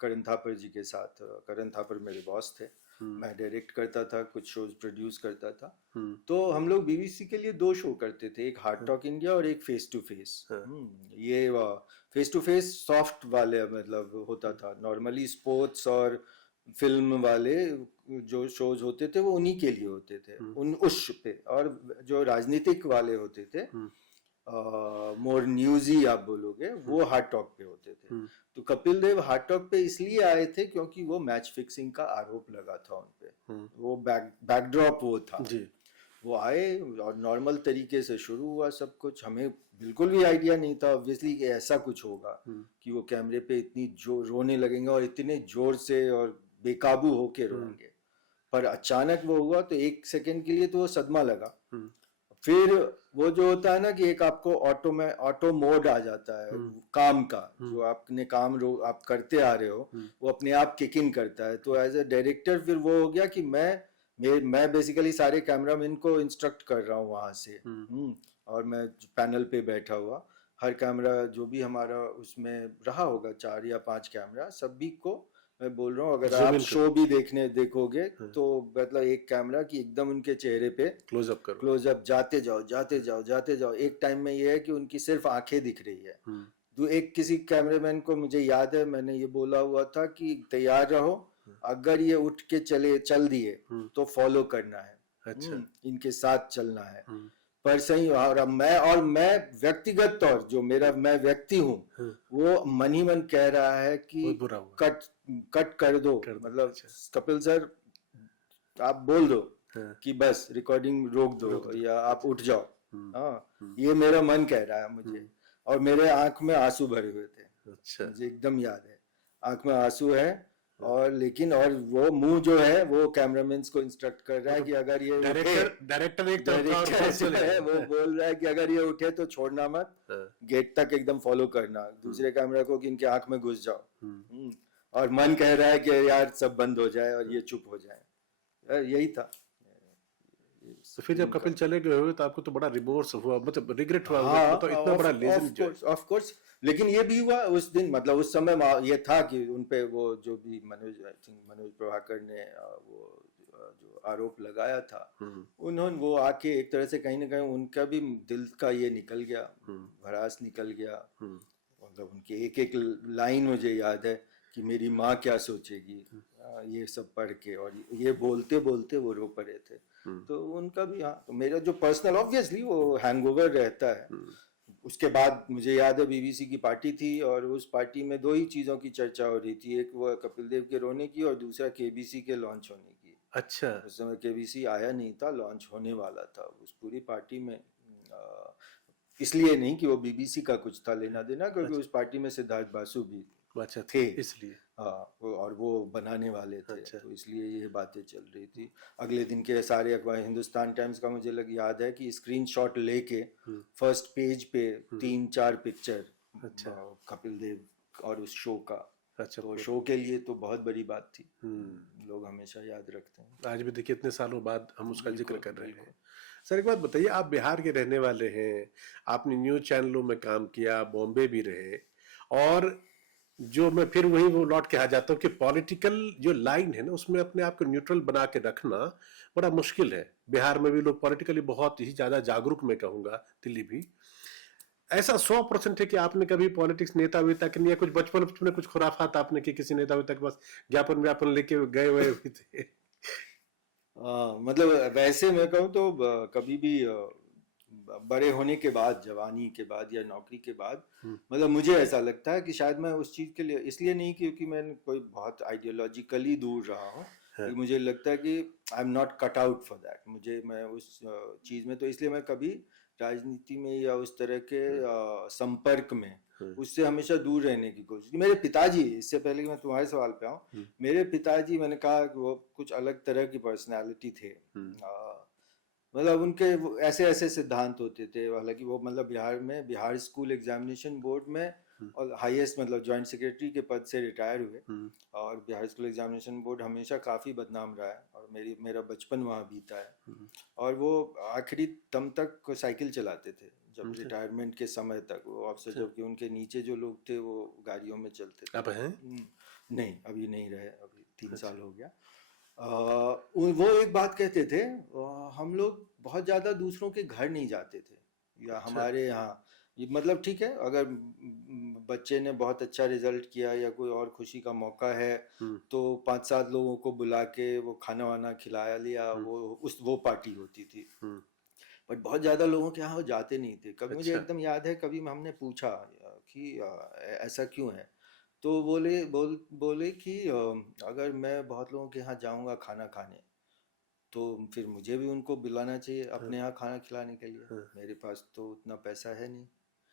करण थापर जी के साथ। करण थापर मेरे बॉस थे, मैं डायरेक्ट करता था, कुछ शोज प्रोड्यूस करता था। तो हम लोग बीबीसी के लिए 2 शो करते थे, एक हार्ड टॉक इंडिया और एक फेस टू फेस। ये फेस टू फेस सॉफ्ट वाले मतलब होता था, नॉर्मली स्पोर्ट्स और फिल्म वाले जो शोज होते थे वो उन्हीं के लिए होते थे, उस पे। और जो राजनीतिक वाले होते थे, मोर न्यूजी आप बोलोगे, वो हार्ड टॉक पे होते थे। तो कपिल देव हार्ड टॉक पे इसलिए आए थे क्योंकि वो मैच फिक्सिंग का आरोप लगा था उन पे, वो बैकड्रॉप वो था जी। वो आए और नॉर्मल तरीके से शुरू हुआ सब कुछ। हमें बिल्कुल भी आइडिया नहीं था ऑब्वियसली कि ऐसा कुछ होगा, कि वो कैमरे पे इतनी जोर रोने लगेंगे और इतने जोर से और बेकाबू होके रोएंगे। पर अचानक वो हुआ तो 1 सेकंड के लिए तो वो सदमा लगा। फिर वो जो होता है ना कि एक आपको ऑटो मोड आ जाता है काम का, जो आपने काम आप करते आ रहे हो वो अपने आप किक इन करता है। तो एज ए डायरेक्टर फिर वो हो गया कि मैं बेसिकली सारे कैमरामैन को इंस्ट्रक्ट कर रहा हूँ वहां से। और मैं पैनल पे बैठा हुआ, हर कैमरा जो भी हमारा उसमें रहा होगा 4 या 5 कैमरा, सभी को मैं बोल रहा हूँ अगर आप शो भी देखोगे तो मतलब एक कैमरा की एकदम उनके चेहरे पे क्लोजअप करो, क्लोजअप जाते जाओ। एक टाइम में ये है कि उनकी सिर्फ आंखें दिख रही है। तो एक किसी कैमरामैन को मुझे याद है मैंने ये बोला हुआ था कि तैयार रहो, अगर ये उठ के चल दिए तो फॉलो करना है। अच्छा। इनके साथ चलना है। पर सही। और मैं व्यक्तिगत तौर जो मैं व्यक्ति हूँ वो मन ही मन कह रहा है कि कट कर दो। मतलब कपिल सर आप बोल दो कि बस रिकॉर्डिंग रोक दो या आप उठ जाओ। हाँ, ये मेरा मन कह रहा है मुझे। और मेरे आंख में आंसू भरे हुए थे। अच्छा। मुझे एकदम याद है आंख में आंसू है। और लेकिन और वो मुंह जो है वो कैमरामैन को इंस्ट्रक्ट कर रहा है कि अगर ये डायरेक्टर है वो बोल रहा है कि अगर ये उठे तो छोड़ना मत, गेट तक एकदम फॉलो करना दूसरे कैमरा को कि इनके आंख में घुस जाओ। और मन कह रहा है कि यार सब बंद हो जाए और ये चुप हो जाए। यही था। तो फिर जब उनका। कपिल चले गए होगे तो आपको तो बड़ा रिमोर्स हुआ, मतलब रिग्रेट हुआ होगा कि हाँ, मतलब इतना बड़ा लेजेंड जो है। Of course. लेकिन ये भी हुआ उस दिन, मतलब उस समय ये था कि उन पे वो जो भी मनोज, आई थिंक मनोज प्रभाकर ने वो जो आरोप लगाया था, उन्होंने वो आके एक तरह से कहीं ना कहीं उनका भी दिल का ये निकल गया, भड़ास निकल गया। मतलब उनकी एक एक लाइन मुझे याद है कि मेरी माँ क्या सोचेगी, ये सब पढ़ के, और ये बोलते बोलते वो रो पड़े थे। तो उनका भी, हाँ, तो मेरा जो पर्सनल ऑब्वियसली वो हैंगओवर रहता है। उसके बाद मुझे याद है बीबीसी की पार्टी थी, और उस पार्टी में दो ही चीज़ों की चर्चा हो रही थी, एक वो कपिल देव के रोने की, और दूसरा केबीसी के लॉन्च होने की। अच्छा। उस समय केबीसी आया नहीं था, लॉन्च होने वाला था उस पूरी पार्टी में। इसलिए नहीं कि वो बीबीसी का कुछ था लेना देना, क्योंकि उस पार्टी में सिद्धार्थ बासु भी अच्छा थे, इसलिए। हाँ, और वो बनाने वाले थे। अच्छा। तो इसलिए ये बातें चल रही थी। अगले दिन के सारे अखबार, हिंदुस्तान टाइम्स का मुझे याद है कि स्क्रीनशॉट लेके फर्स्ट पेज पे 3-4 पिक्चर अच्छा। कपिल देव और उस शो का। अच्छा। तो शो के लिए तो बहुत बड़ी बात थी, लोग हमेशा याद रखते हैं। आज भी देखिए इतने सालों बाद हम उसका जिक्र बिल्कुल, कर रहे हैं। बिल्कुल। सर एक बात बताइए, आप बिहार के रहने वाले हैं, आपने न्यूज चैनलों में काम किया, बॉम्बे भी रहे, और जो मैं फिर वही वो लौट के आ जाता हूँ कि पॉलिटिकल जो लाइन है ना उसमें अपने आप को न्यूट्रल बना के रखना बड़ा मुश्किल है। बिहार में भी लोग पॉलिटिकली बहुत ही ज्यादा जागरूक, मैं कहूंगा दिल्ली भी। ऐसा 100% है कि आपने कभी पॉलिटिक्स नेता वेता के लिए कुछ बचपन में कुछ खुराफात आपने की किसी नेता वेता के पास ज्ञापन व्यापन लेके गए हुए भी थे? मतलब वैसे मैं कहूँ तो कभी भी बड़े होने के बाद, जवानी के बाद या नौकरी के बाद, मतलब मुझे ऐसा लगता है कि शायद मैं उस चीज़ के लिए, इसलिए नहीं क्योंकि मैं कोई बहुत आइडियोलॉजिकली दूर रहा हूँ, कि मुझे लगता है कि I am not cut out for that. मैं उस चीज़ में, तो इसलिए मैं कभी राजनीति में या उस तरह के संपर्क में, उससे हमेशा दूर रहने की कोशिश की। मेरे पिताजी, इससे पहले कि मैं तुम्हारे सवाल पे आऊँ, मेरे पिताजी, मैंने कहा कि वो कुछ अलग तरह की पर्सनालिटी थे। मतलब उनके ऐसे ऐसे सिद्धांत होते थे। हालांकि वो मतलब बिहार में, बिहार स्कूल एग्जामिनेशन बोर्ड में और हाईएस्ट, मतलब जॉइंट सेक्रेटरी के पद से रिटायर हुए, और बिहार स्कूल एग्जामिनेशन बोर्ड हमेशा काफ़ी बदनाम रहा है, और मेरा बचपन वहाँ बीता है। और वो आखिरी दम तक साइकिल चलाते थे, जब रिटायरमेंट के समय तक वो अफसर, जबकि उनके नीचे जो लोग थे वो गाड़ियों में चलते थे। अब हैं? नहीं, अभी नहीं रहे, अभी 3 साल हो गया। वो एक बात कहते थे, हम लोग बहुत ज़्यादा दूसरों के घर नहीं जाते थे, या हमारे यहाँ, मतलब ठीक है, अगर बच्चे ने बहुत अच्छा रिजल्ट किया या कोई और खुशी का मौका है, तो 5-7 लोगों को बुला के वो खाना वाना खिलाया लिया, वो पार्टी होती थी। बट बहुत ज़्यादा लोगों के यहाँ वो जाते नहीं थे कभी। मुझे एकदम याद है, कभी हमने पूछा कि ऐसा क्यों है, तो बोले कि अगर मैं बहुत लोगों के यहाँ जाऊँगा खाना खाने, तो फिर मुझे भी उनको बुलाना चाहिए अपने यहाँ खाना खिलाने के लिए। मेरे पास तो उतना पैसा है नहीं,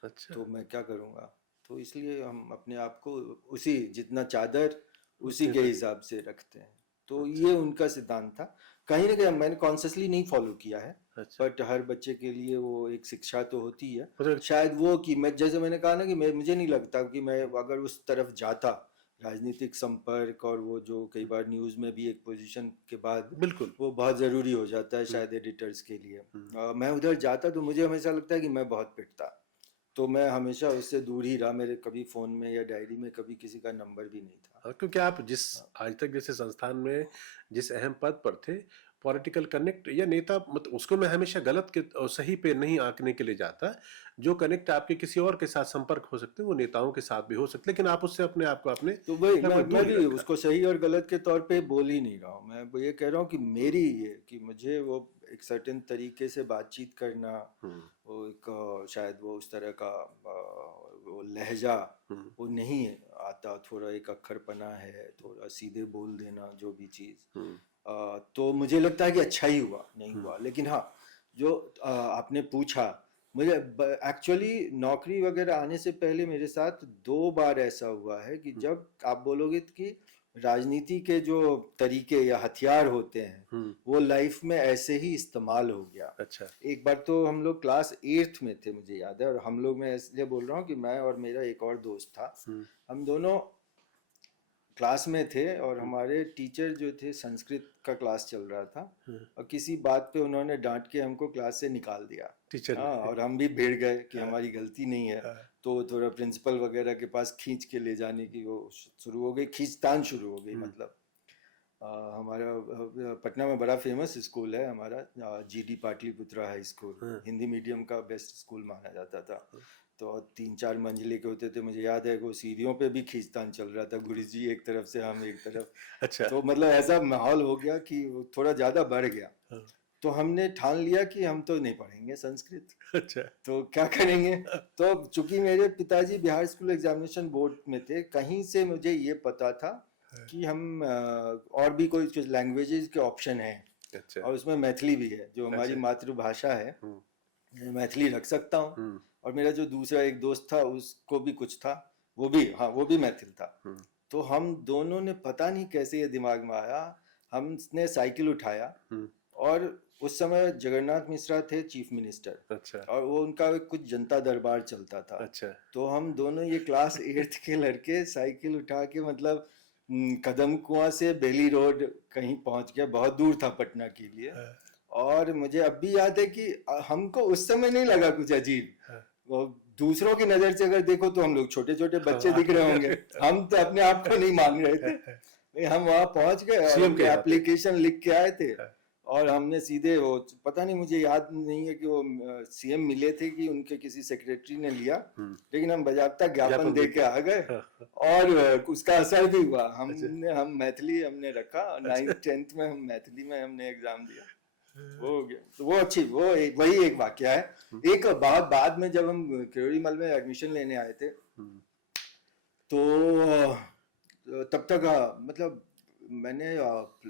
अच्छा। तो मैं क्या करूँगा। तो इसलिए हम अपने आप को उसी, जितना चादर उसी के हिसाब से रखते हैं। तो ये उनका सिद्धांत था। कहीं ना कहीं मैंने कॉन्शियसली नहीं फॉलो किया है, बट हर बच्चे के लिए वो एक शिक्षा तो होती है। शायद वो कि मैं, जैसे मैंने कहा ना कि मुझे नहीं लगता कि मैं अगर उस तरफ जाता, राजनीतिक संपर्क, और वो जो कई बार न्यूज़ में भी एक पोजीशन के बाद बिल्कुल वो बहुत ज़रूरी हो जाता है शायद एडिटर्स के लिए, मैं उधर जाता तो मुझे हमेशा लगता है कि मैं बहुत पिटता। तो मैं हमेशा उससे दूर ही रहा। मेरे कभी फ़ोन में या डायरी में कभी किसी का नंबर भी नहीं था। क्योंकि आप जिस आज तक जैसे संस्थान में जिस अहम पद पर थे, पॉलिटिकल कनेक्ट या नेता, मतलब उसको मैं हमेशा गलत के और सही पे नहीं आंकने के लिए जाता। जो कनेक्ट आपके किसी और के साथ संपर्क हो सकते हैं वो नेताओं के साथ भी हो सकते, लेकिन आप उससे अपने आप को अपने तो वही मैं दूर ही भी रखा। उसको सही और गलत के तौर पे बोल ही नहीं रहा हूँ। मैं ये कह रहा हूँ कि मेरी ये, कि मुझे वो एक सर्टेन तरीके से बातचीत करना, वो एक शायद वो उस तरह का वो लहजा वो नहीं आता, थोड़ा एक अक्खरपना है, थोड़ा सीधे बोल देना जो भी चीज़। तो मुझे लगता है कि अच्छा ही हुआ, नहीं हुआ। लेकिन हाँ, जो आपने पूछा, मुझे एक्चुअली नौकरी वगैरह आने से पहले मेरे साथ 2 बार ऐसा हुआ है कि जब आप बोलोगे कि राजनीति के जो तरीके या हथियार होते हैं वो लाइफ में ऐसे ही इस्तेमाल हो गया। अच्छा। एक बार तो हम लोग क्लास 8th में थे, मुझे याद है, और हम लोग, मैं इसलिए बोल रहा हूँ कि मैं और मेरा एक और दोस्त था, हम दोनों क्लास में थे और हमारे टीचर जो थे संस्कृत का क्लास चल रहा था और किसी बात पे उन्होंने डांट के हमको क्लास से निकाल दिया। टीचर हाँ, ने। और हम भी भिड़ गए कि हमारी गलती नहीं है। तो थोड़ा प्रिंसिपल वगैरह के पास खींच के ले जाने की वो शुरू हो गई, खींचतान शुरू हो गई। मतलब हमारा पटना में बड़ा फेमस स्कूल है हमारा, GD Pataliputra high school, Hindi medium का बेस्ट स्कूल माना जाता था। तो 3-4 मंजिले के होते थे। मुझे याद है वो सीढ़ियों पे भी खींचतान चल रहा था, गुरुजी एक तरफ से हम एक तरफ। अच्छा। तो मतलब ऐसा माहौल हो गया कि वो थोड़ा ज़्यादा बढ़ गया। तो हमने ठान लिया कि हम तो नहीं पढ़ेंगे संस्कृत। अच्छा। तो क्या करेंगे? तो चूंकि मेरे पिताजी बिहार स्कूल एग्जामिनेशन बोर्ड में थे, कहीं से मुझे ये पता था कि हम और भी कोई लैंग्वेजेस के ऑप्शन हैं। अच्छा। और उसमें मैथिली भी है जो हमारी मातृभाषा है। मैं मैथिली रख सकता हूँ। और मेरा जो दूसरा एक दोस्त था उसको भी कुछ था, वो भी मैथिल था। तो हम दोनों ने पता नहीं कैसे ये दिमाग में आया, हमने साइकिल उठाया और उस समय जगन्नाथ मिश्रा थे चीफ मिनिस्टर। अच्छा। और वो उनका कुछ जनता दरबार चलता था। अच्छा। तो हम दोनों ये क्लास 8th के लड़के साइकिल उठा के मतलब कदम कुआं से बेली रोड कहीं पहुंच गया, बहुत दूर था पटना के लिए। और मुझे अब भी याद है कि हमको उस समय नहीं लगा कुछ अजीब। वो दूसरों की नजर से अगर देखो तो हम लोग छोटे छोटे बच्चे दिख रहे होंगे, हम तो अपने आप को नहीं मान रहे थे। हम वहां पहुंच गए और एप्लीकेशन लिख के आए थे। और हमने सीधे वो, पता नहीं मुझे याद नहीं है कि वो CM मिले थे कि उनके किसी सेक्रेटरी ने लिया, लेकिन हम बजाबता ज्ञापन दे के आ गए। और उसका असर भी हुआ। हम मैथिली हमने रखा, 9th 10th में हम मैथिली में हमने एग्जाम दिया। वो हो गया। तो वो वही एक वाकया है। एक बाद में जब हम किरोड़ीमल में एडमिशन लेने आए थे तो तब तक मतलब मैंने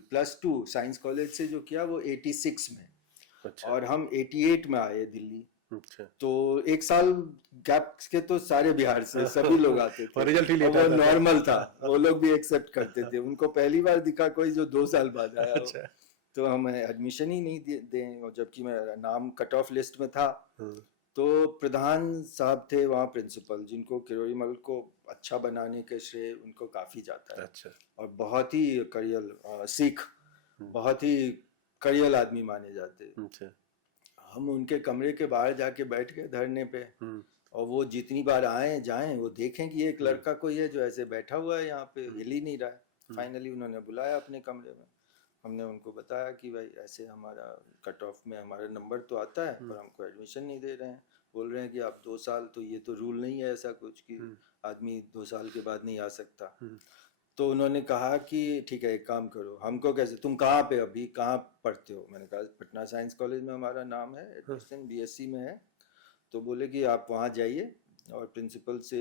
+2 साइंस कॉलेज से जो किया वो 86 में। अच्छा। और हम 88 में आए दिल्ली। अच्छा। तो एक साल गैप के तो सारे बिहार से सभी लोग आते थे। रिजल्ट ही लेट आता था। वो नॉर्मल था, वो लोग भी एक्सेप्ट करते थे। उनको पहली बार दिखा कोई जो 2 साल बाद आया। अच्छा। तो हमें एडमिशन ही नहीं दें, और जबकि मेरा नाम कट ऑफ लिस्ट में था। तो प्रधान साहब थे वहाँ प्रिंसिपल, जिनको किरोड़ीमल को अच्छा बनाने के श्रेय उनको काफी जाता है। अच्छा। और बहुत ही करियल सिख, बहुत ही करियल आदमी माने जाते। अच्छा। हम उनके कमरे के बाहर जाके बैठ गए धरने पे। और वो जितनी बार आए जाएं वो देखें कि एक लड़का कोई है जो ऐसे बैठा हुआ है यहाँ पे, हिल ही नहीं रहा है। फाइनली उन्होंने बुलाया अपने कमरे में। हमने उनको बताया कि भाई ऐसे हमारा कट ऑफ में हमारा नंबर तो आता है पर हमको एडमिशन नहीं दे रहे हैं। बोल रहे हैं कि आप 2 साल, तो ये तो रूल नहीं है ऐसा कुछ कि आदमी 2 साल के बाद नहीं आ सकता। तो उन्होंने कहा कि ठीक है एक काम करो, हमको कैसे, तुम कहाँ पे अभी कहाँ पढ़ते हो? मैंने कहा पटना साइंस कॉलेज में हमारा नाम है, एडमिशन BSc में है। तो बोले कि आप वहाँ जाइए और प्रिंसिपल से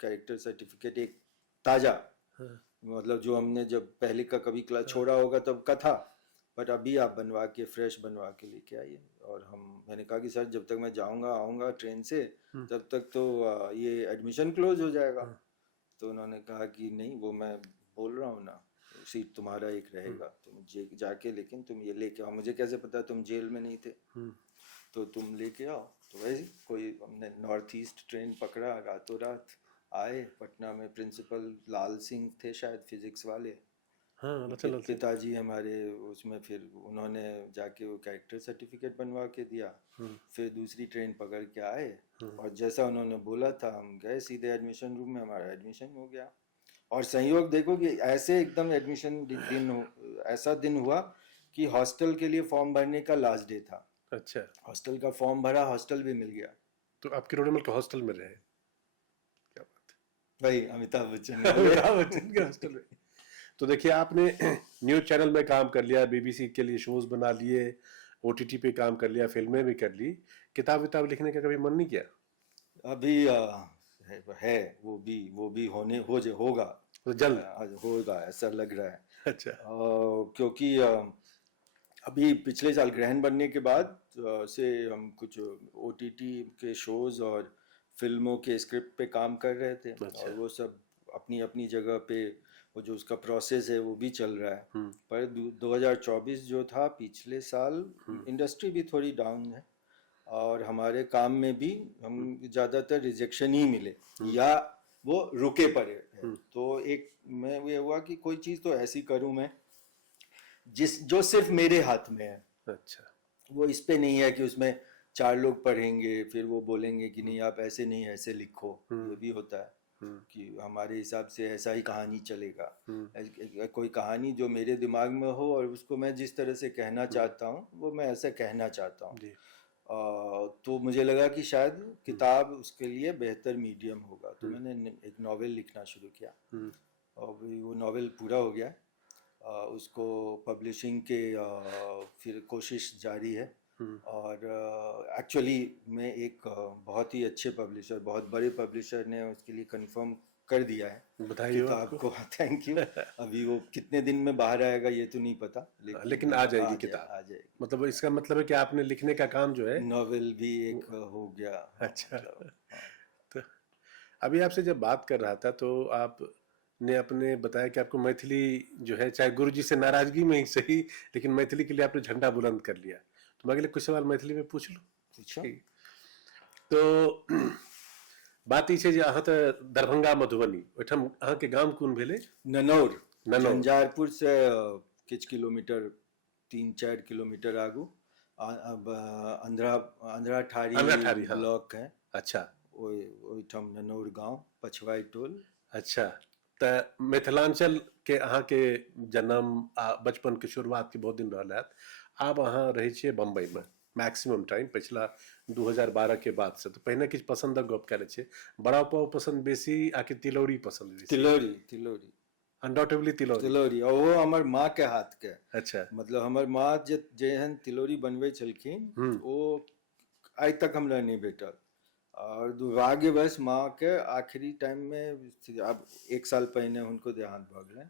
कैरेक्टर सर्टिफिकेट एक ताज़ा, मतलब जो हमने जब पहले का कभी क्लास छोड़ा होगा तब का था, बट अभी आप बनवा के फ्रेश बनवा के लेके आइए। और मैंने कहा कि सर जब तक मैं आऊँगा ट्रेन से तब तक तो ये एडमिशन क्लोज हो जाएगा। तो उन्होंने कहा कि नहीं, वो मैं बोल रहा हूँ ना, सीट तुम्हारा एक रहेगा, तुम जाके लेकिन तुम ये लेके आओ। मुझे कैसे पता तुम जेल में नहीं थे, तो तुम लेके आओ। तो वैसे कोई हमने नॉर्थ ईस्ट ट्रेन पकड़ा, रातों रात आए पटना में। प्रिंसिपल लाल सिंह थे शायद, फिजिक्स वाले। हाँ, पिताजी हमारे उसमें, फिर उन्होंने जाके वो कैरेक्टर सर्टिफिकेट बनवा के दिया। फिर दूसरी ट्रेन पकड़ के आए और जैसा उन्होंने बोला था हम गए सीधे एडमिशन रूम में, हमारा एडमिशन हो गया। और संयोग देखो कि ऐसे एकदम एडमिशन ऐसा दिन हुआ कि हॉस्टल के लिए फॉर्म भरने का लास्ट डे था। अच्छा। हॉस्टल का फॉर्म भरा, हॉस्टल भी मिल गया। तो आप किरोड़ीमल के हॉस्टल में रहे? क्या बात है भाई, अमिताभ बच्चन के हॉस्टल में। तो देखिए आपने न्यूज़ चैनल में काम कर लिया, BBC के लिए शोज बना लिए, OTT पे काम कर लिया, फिल्में भी कर ली, किताब लिखने का कभी मन नहीं किया? अभी है वो भी होगा तो जल्द होगा ऐसा लग रहा है। अच्छा। क्योंकि अभी पिछले साल ग्रहण बनने के बाद से हम कुछ OTT के शोज और फिल्मों के स्क्रिप्ट पे काम कर रहे थे। अच्छा। और वो सब अपनी अपनी जगह पे वो जो उसका प्रोसेस है वो भी चल रहा है। पर 2024 जो था पिछले साल, इंडस्ट्री भी थोड़ी डाउन है और हमारे काम में भी हम ज़्यादातर रिजेक्शन ही मिले, या वो रुके पड़े हैं। तो एक मैं ये हुआ कि कोई चीज़ तो ऐसी करूं मैं जो सिर्फ मेरे हाथ में है। अच्छा। वो इस पे नहीं है कि उसमें 4 लोग पढ़ेंगे फिर वो बोलेंगे कि नहीं आप ऐसे नहीं ऐसे लिखो। ये भी होता है कि हमारे हिसाब से ऐसा ही कहानी चलेगा। कोई कहानी जो मेरे दिमाग में हो और उसको मैं जिस तरह से कहना चाहता हूँ वो मैं ऐसे कहना चाहता हूँ। तो मुझे लगा कि शायद किताब उसके लिए बेहतर मीडियम होगा। तो मैंने एक नॉवेल लिखना शुरू किया और वो नॉवेल पूरा हो गया। उसको पब्लिशिंग के फिर कोशिश जारी है। और एक्चुअली मैं एक बहुत ही अच्छे पब्लिशर, बहुत बड़े पब्लिशर ने उसके लिए कंफर्म कर दिया है बधाई हो किताब को। Thank you. अभी वो कितने दिन में बाहर आएगा ये तो नहीं पता, लेकिन आ जाएगी किताब। आ जाएगी। मतलब इसका मतलब है कि आपने लिखने का काम जो है, नॉवेल भी एक हो गया। अच्छा। तो अभी आपसे जब बात कर रहा था तो आपने अपने बताया कि आपको मैथिली जो है, चाहे गुरु जी से नाराजगी में ही सही, लेकिन मैथिली के लिए आपने झंडा बुलंद कर लिया। तो मैं अगले कुछ सवाल मैथिली में पूछ लूं? पूछो। तो बात ई छै जे अहाँ तऽ दरभंगा मधुबनी ओहिठाम अहाँके गाम कोन भेलै? ननौर। ननौर। झंझारपुर से किछ किलोमीटर 3-4 किलोमीटर आगू अंधरा ठारी हाँ। ब्लॉक है। अच्छा। ओहिठाम ननौर गांव, पछवाई टोल। अच्छा। तऽ मिथिलांचल के अहाँके जन्म आ बचपन के शुरुआत के बहुत दिन रहल हैत। आब अहाँ रहै छियै बम्बई में मैक्सिमम टाइम पिछला 2012 के बाद से। तो पहिने किछु पसंदक गप कए लै छियै। बड़ा पाव पसंद बेसी आकि तिलौरी पसंद बेसी? तिलौरी अनडाउटेबली तिलौरी। तिलौरी और वो हमर माँ के हाथ के। अच्छा। मतलब हमर माँ जेहन तिलौरी बनबै छलखिन वो आइ तक हमरा नहीं भेटल। और दुर्भाग्यवश माँ के आखिरी टाइम में अब 1 साल पहले उनको देहांत भ गेलै।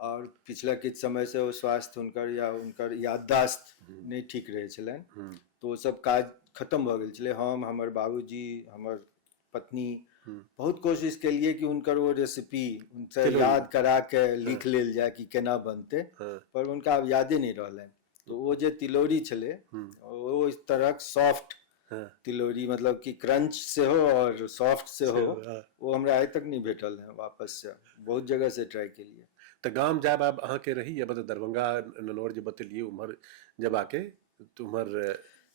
और पिछला किछु समय से वो स्वास्थ्य हुनकर याददाश्त नहीं ठीक रहे छलनि। तो वो सब काज खत्म भ गेल छलै। हम, हमर बाबूजी, हमर पत्नी बहुत कोशिश केलिए कि उनकर वो रेसिपी उनसे याद करा के लिख लेल जाए कि केना बनते, पर उनका अब यादे नहीं रहलै। तो वो जे तिलौरी छलै वो इस तरह सॉफ्ट तिलौरी, मतलब कि क्रंच से हो और सॉफ्ट से हो, वो हमरा आइ तक नहीं भेटल है वापस से। बहुत जगह से ट्राई के लिए। तो गाम जाब आब अहाँके रही या मतलब दरभंगा ननौर जे बतेलिए उम्हर जब आके तुम्हार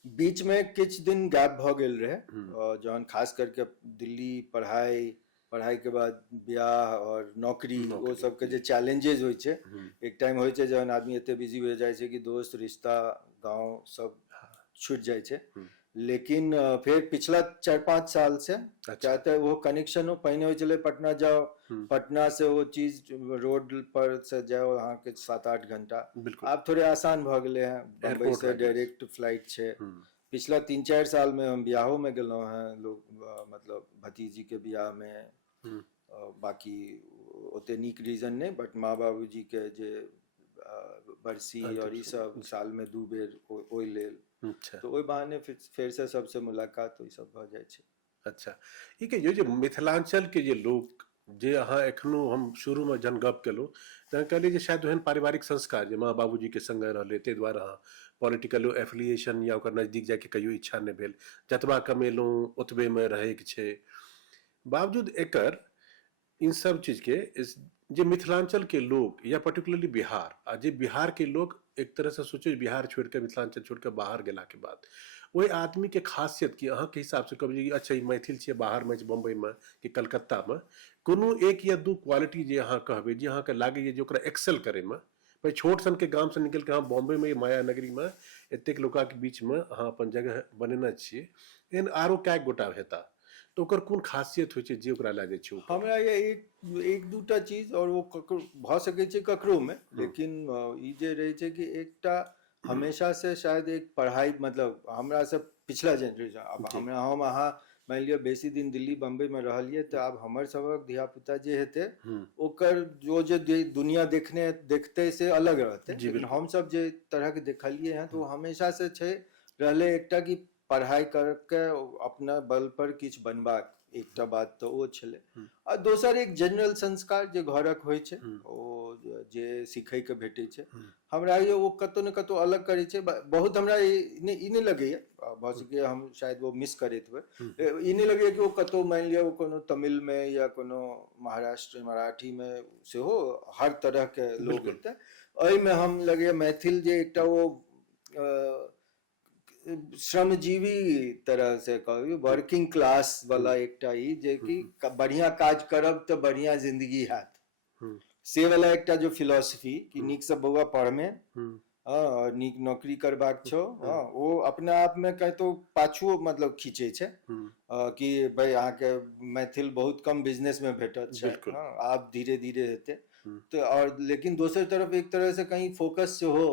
बीच में किछ दिन गैप भ गेल रहे। जहन खास करके दिल्ली पढ़ाई के बाद ब्याह और नौकरी वो सब के जे चैलेंजेस होय छै, एक टाइम होय छै जहन आदमी एते बिजी हो जाय छै कि दोस्त रिश्ता गांव सब छूट जाय छै। लेकिन फिर पिछला 4-5 साल से चाहते वो कनेक्शन हो। पहले हो चले पटना जाओ, पटना से वो चीज रोड पर से जाओ अहाँ के 7-8 घंटा। आप थोड़े आसान भ गेले हैं, बम्बई से डायरेक्ट फ्लाइट छे। पिछला 3-4 साल में हम ब्याहों में गेलों हैं, लोग मतलब भतीजी के ब्याह में। बाकी ओते नीक रीजन नहीं, बट माँ बाबूजी के जे बरसी और ई सब साल में 2 बेर ओइ लेल। अच्छा। तो ओहि बहाने फिर से सबसे मुलाकात ई सब भ जाय छै। अच्छा। ई कहियो जे मिथिलांचल के जे लोग जे अहाँ एखनो हम शुरू में जहन गप केलहुँ तहन कहलियै जे शायद ओहन पारिवारिक संस्कार जे माँ बाबूजी के संगे रहलै ताहि दुआरे अहाँ पॉलिटिकल एफिलिएशन या ओकर नजदीक जाके कहियो इच्छा नहि भेल, जतबा कमेलहुँ ओतबे में रहैके छै। बावजूद एकर इन सब चीज के जे मिथिलांचल के लोग या पर्टिकुलरली बिहार आ जे बिहार के लोग एक तरह से सोचो बिहार छोड़ के मिथिलांचल छोड़ के बाहर गेला के बाद ओहि आदमी के खासियत की अहाँ के हिसाब से कहबै अच्छा ई मैथिल छियै बाहर में बम्बई में कि कलकत्ता में कोनो 1 या 2 क्वालिटी जे अहाँ कहबै जे अहाँ के लागैए जे ओकरा एक्सेल करे में? भाई छोट सन के गांव से निकल के अहाँ बॉम्बे में माया नगरी में एतेक लोका के बीच में अहाँ अपन जगह बनेने छियै, एहन आरो कए गोटा हेता तो ओकर कोन खासियत होइ छै जे ओकरा लए जाइ छै? हमरा ये एक दूटा चीज और वो भ सकै छै ककरो में, लेकिन ई जे रहे छै कि एकटा हमेशा से शायद एक पढ़ाई, मतलब हमरा से पिछला जनरेशन, अब हमरा हम अहाँ मान लियो बेसी दिन दिल्ली बम्बई में रहलिए तो अब हमर सबक धिया पुता जे हेते ओकर जो दुनिया देखते से अलग रहते। लेकिन हम सब जे तरह के देखलिए हैं तो हमेशा से छै रहले एकटा कि पढ़ाई करके अपना बल पर किछ बनबाक, एकटा बात तो वो छले। आ दोसर एक जनरल संस्कार जे घरक होइ छै ओ जे सीखै के भेटै छै, हमरा ये वो कतौ न कतौ अलग करै छै। बहुत हमरा ई नहीं लगैए, भऽ सकै हम शायद वो मिस करैत हुए, ई नहीं लगैए कि वो कतौ मान लिअ वो कोनो तमिल में या कोनो महाराष्ट्र मराठी में सेहो हर तरह के लोग हेतै। एहिमे हम लगैए मैथिल जे एकटा वो श्रमजीवी तरह से कहू, वर्किंग क्लास वाला एकटा ई जे कि बढ़िया काज करब तो बढ़िया जिंदगी हैत, से वाला एकटा जो फिलॉसफी कि नीक से बउआ पढ़मे और नीक नौकरी करबाक छो, वो अपने आप में कहतो पाछू मतलब खींचे छै कि भाई अहाँ के मैथिल बहुत कम बिजनेस में भेटत छै, आप धीरे धीरे हेते तो। और लेकिन दोसर तरफ एक तरह से कहीं फोकस से हो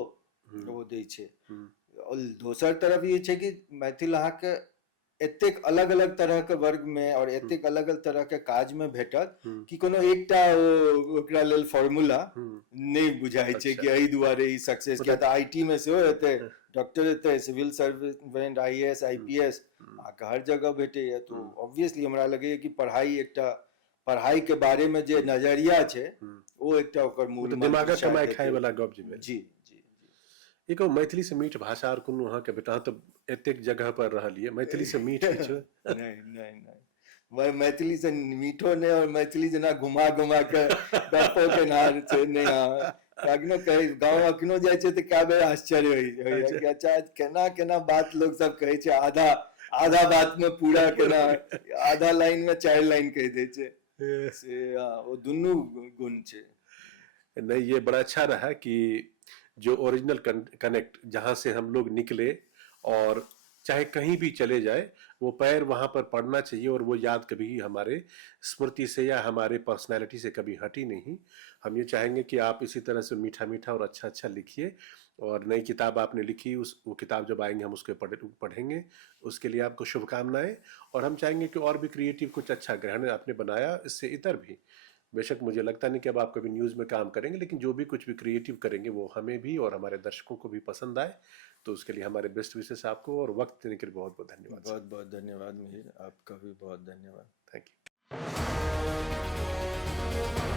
वो दै छै। और दोसर तरफ ये छै कि मैथिल अहाँ के एतेक अलग अलग तरह के वर्ग में और एतेक अलग अलग तरह के काज में भेटत कि कोनो एकटा ओकरा लेल फॉर्मूला नहीं बुझाय छै कि एहि दुआरे ई सक्सेस किया त आईटी में सेहो हेतै, डॉक्टर हेतै, सिविल सर्वेंट, आईएएस आईपीएस आके हर जगह भेटे है। तो ऑब्वियसली हमरा लगैए कि पढ़ाई एकटा पढ़ाई के बारे में जे नजरिया छै वो एकटा ओकर मूल दिमाग कमाई खाए वाला गप जे जी। एक मैथिली से मीठ भाषा और कोनो अहाँ के बेटा तो एतेक जगह पर रहलिए, मैथिली से मीठ किछ नहीं वह मैथिली से मीठो नहीं और मैथिली जना घुमा घुमा के डरपो के नार छै नहीं। अखनो कहे गांव अखनो जाय छै त क्या बेर आश्चर्य होय कि अच्छा केना केना बात लोग सब कहे छै, आधा बात में पूरा केना आधा लाइन में 4 लाइन कह दे छै से वो दुनू गुण छै। नहीं ये बड़ा अच्छा रहा कि जो ओरिजिनल कनेक्ट जहां से हम लोग निकले और चाहे कहीं भी चले जाए वो पैर वहां पर पड़ना चाहिए और वो याद कभी हमारे स्मृति से या हमारे पर्सनालिटी से कभी हटी नहीं। हम ये चाहेंगे कि आप इसी तरह से मीठा मीठा और अच्छा अच्छा लिखिए और नई किताब आपने लिखी वो किताब जब आएंगे हम उसके पढ़ेंगे, उसके लिए आपको शुभकामनाएं। और हम चाहेंगे कि और भी क्रिएटिव कुछ अच्छा ग्रहण आपने बनाया, इससे इतर भी बेशक मुझे लगता नहीं कि अब आप कभी न्यूज़ में काम करेंगे, लेकिन जो भी कुछ भी क्रिएटिव करेंगे वो हमें भी और हमारे दर्शकों को भी पसंद आए। तो उसके लिए हमारे बेस्ट विशेष आपको और वक्त देने के लिए बहुत बहुत धन्यवाद। बहुत बहुत धन्यवाद मिहिर, आपका भी बहुत धन्यवाद। Thank you.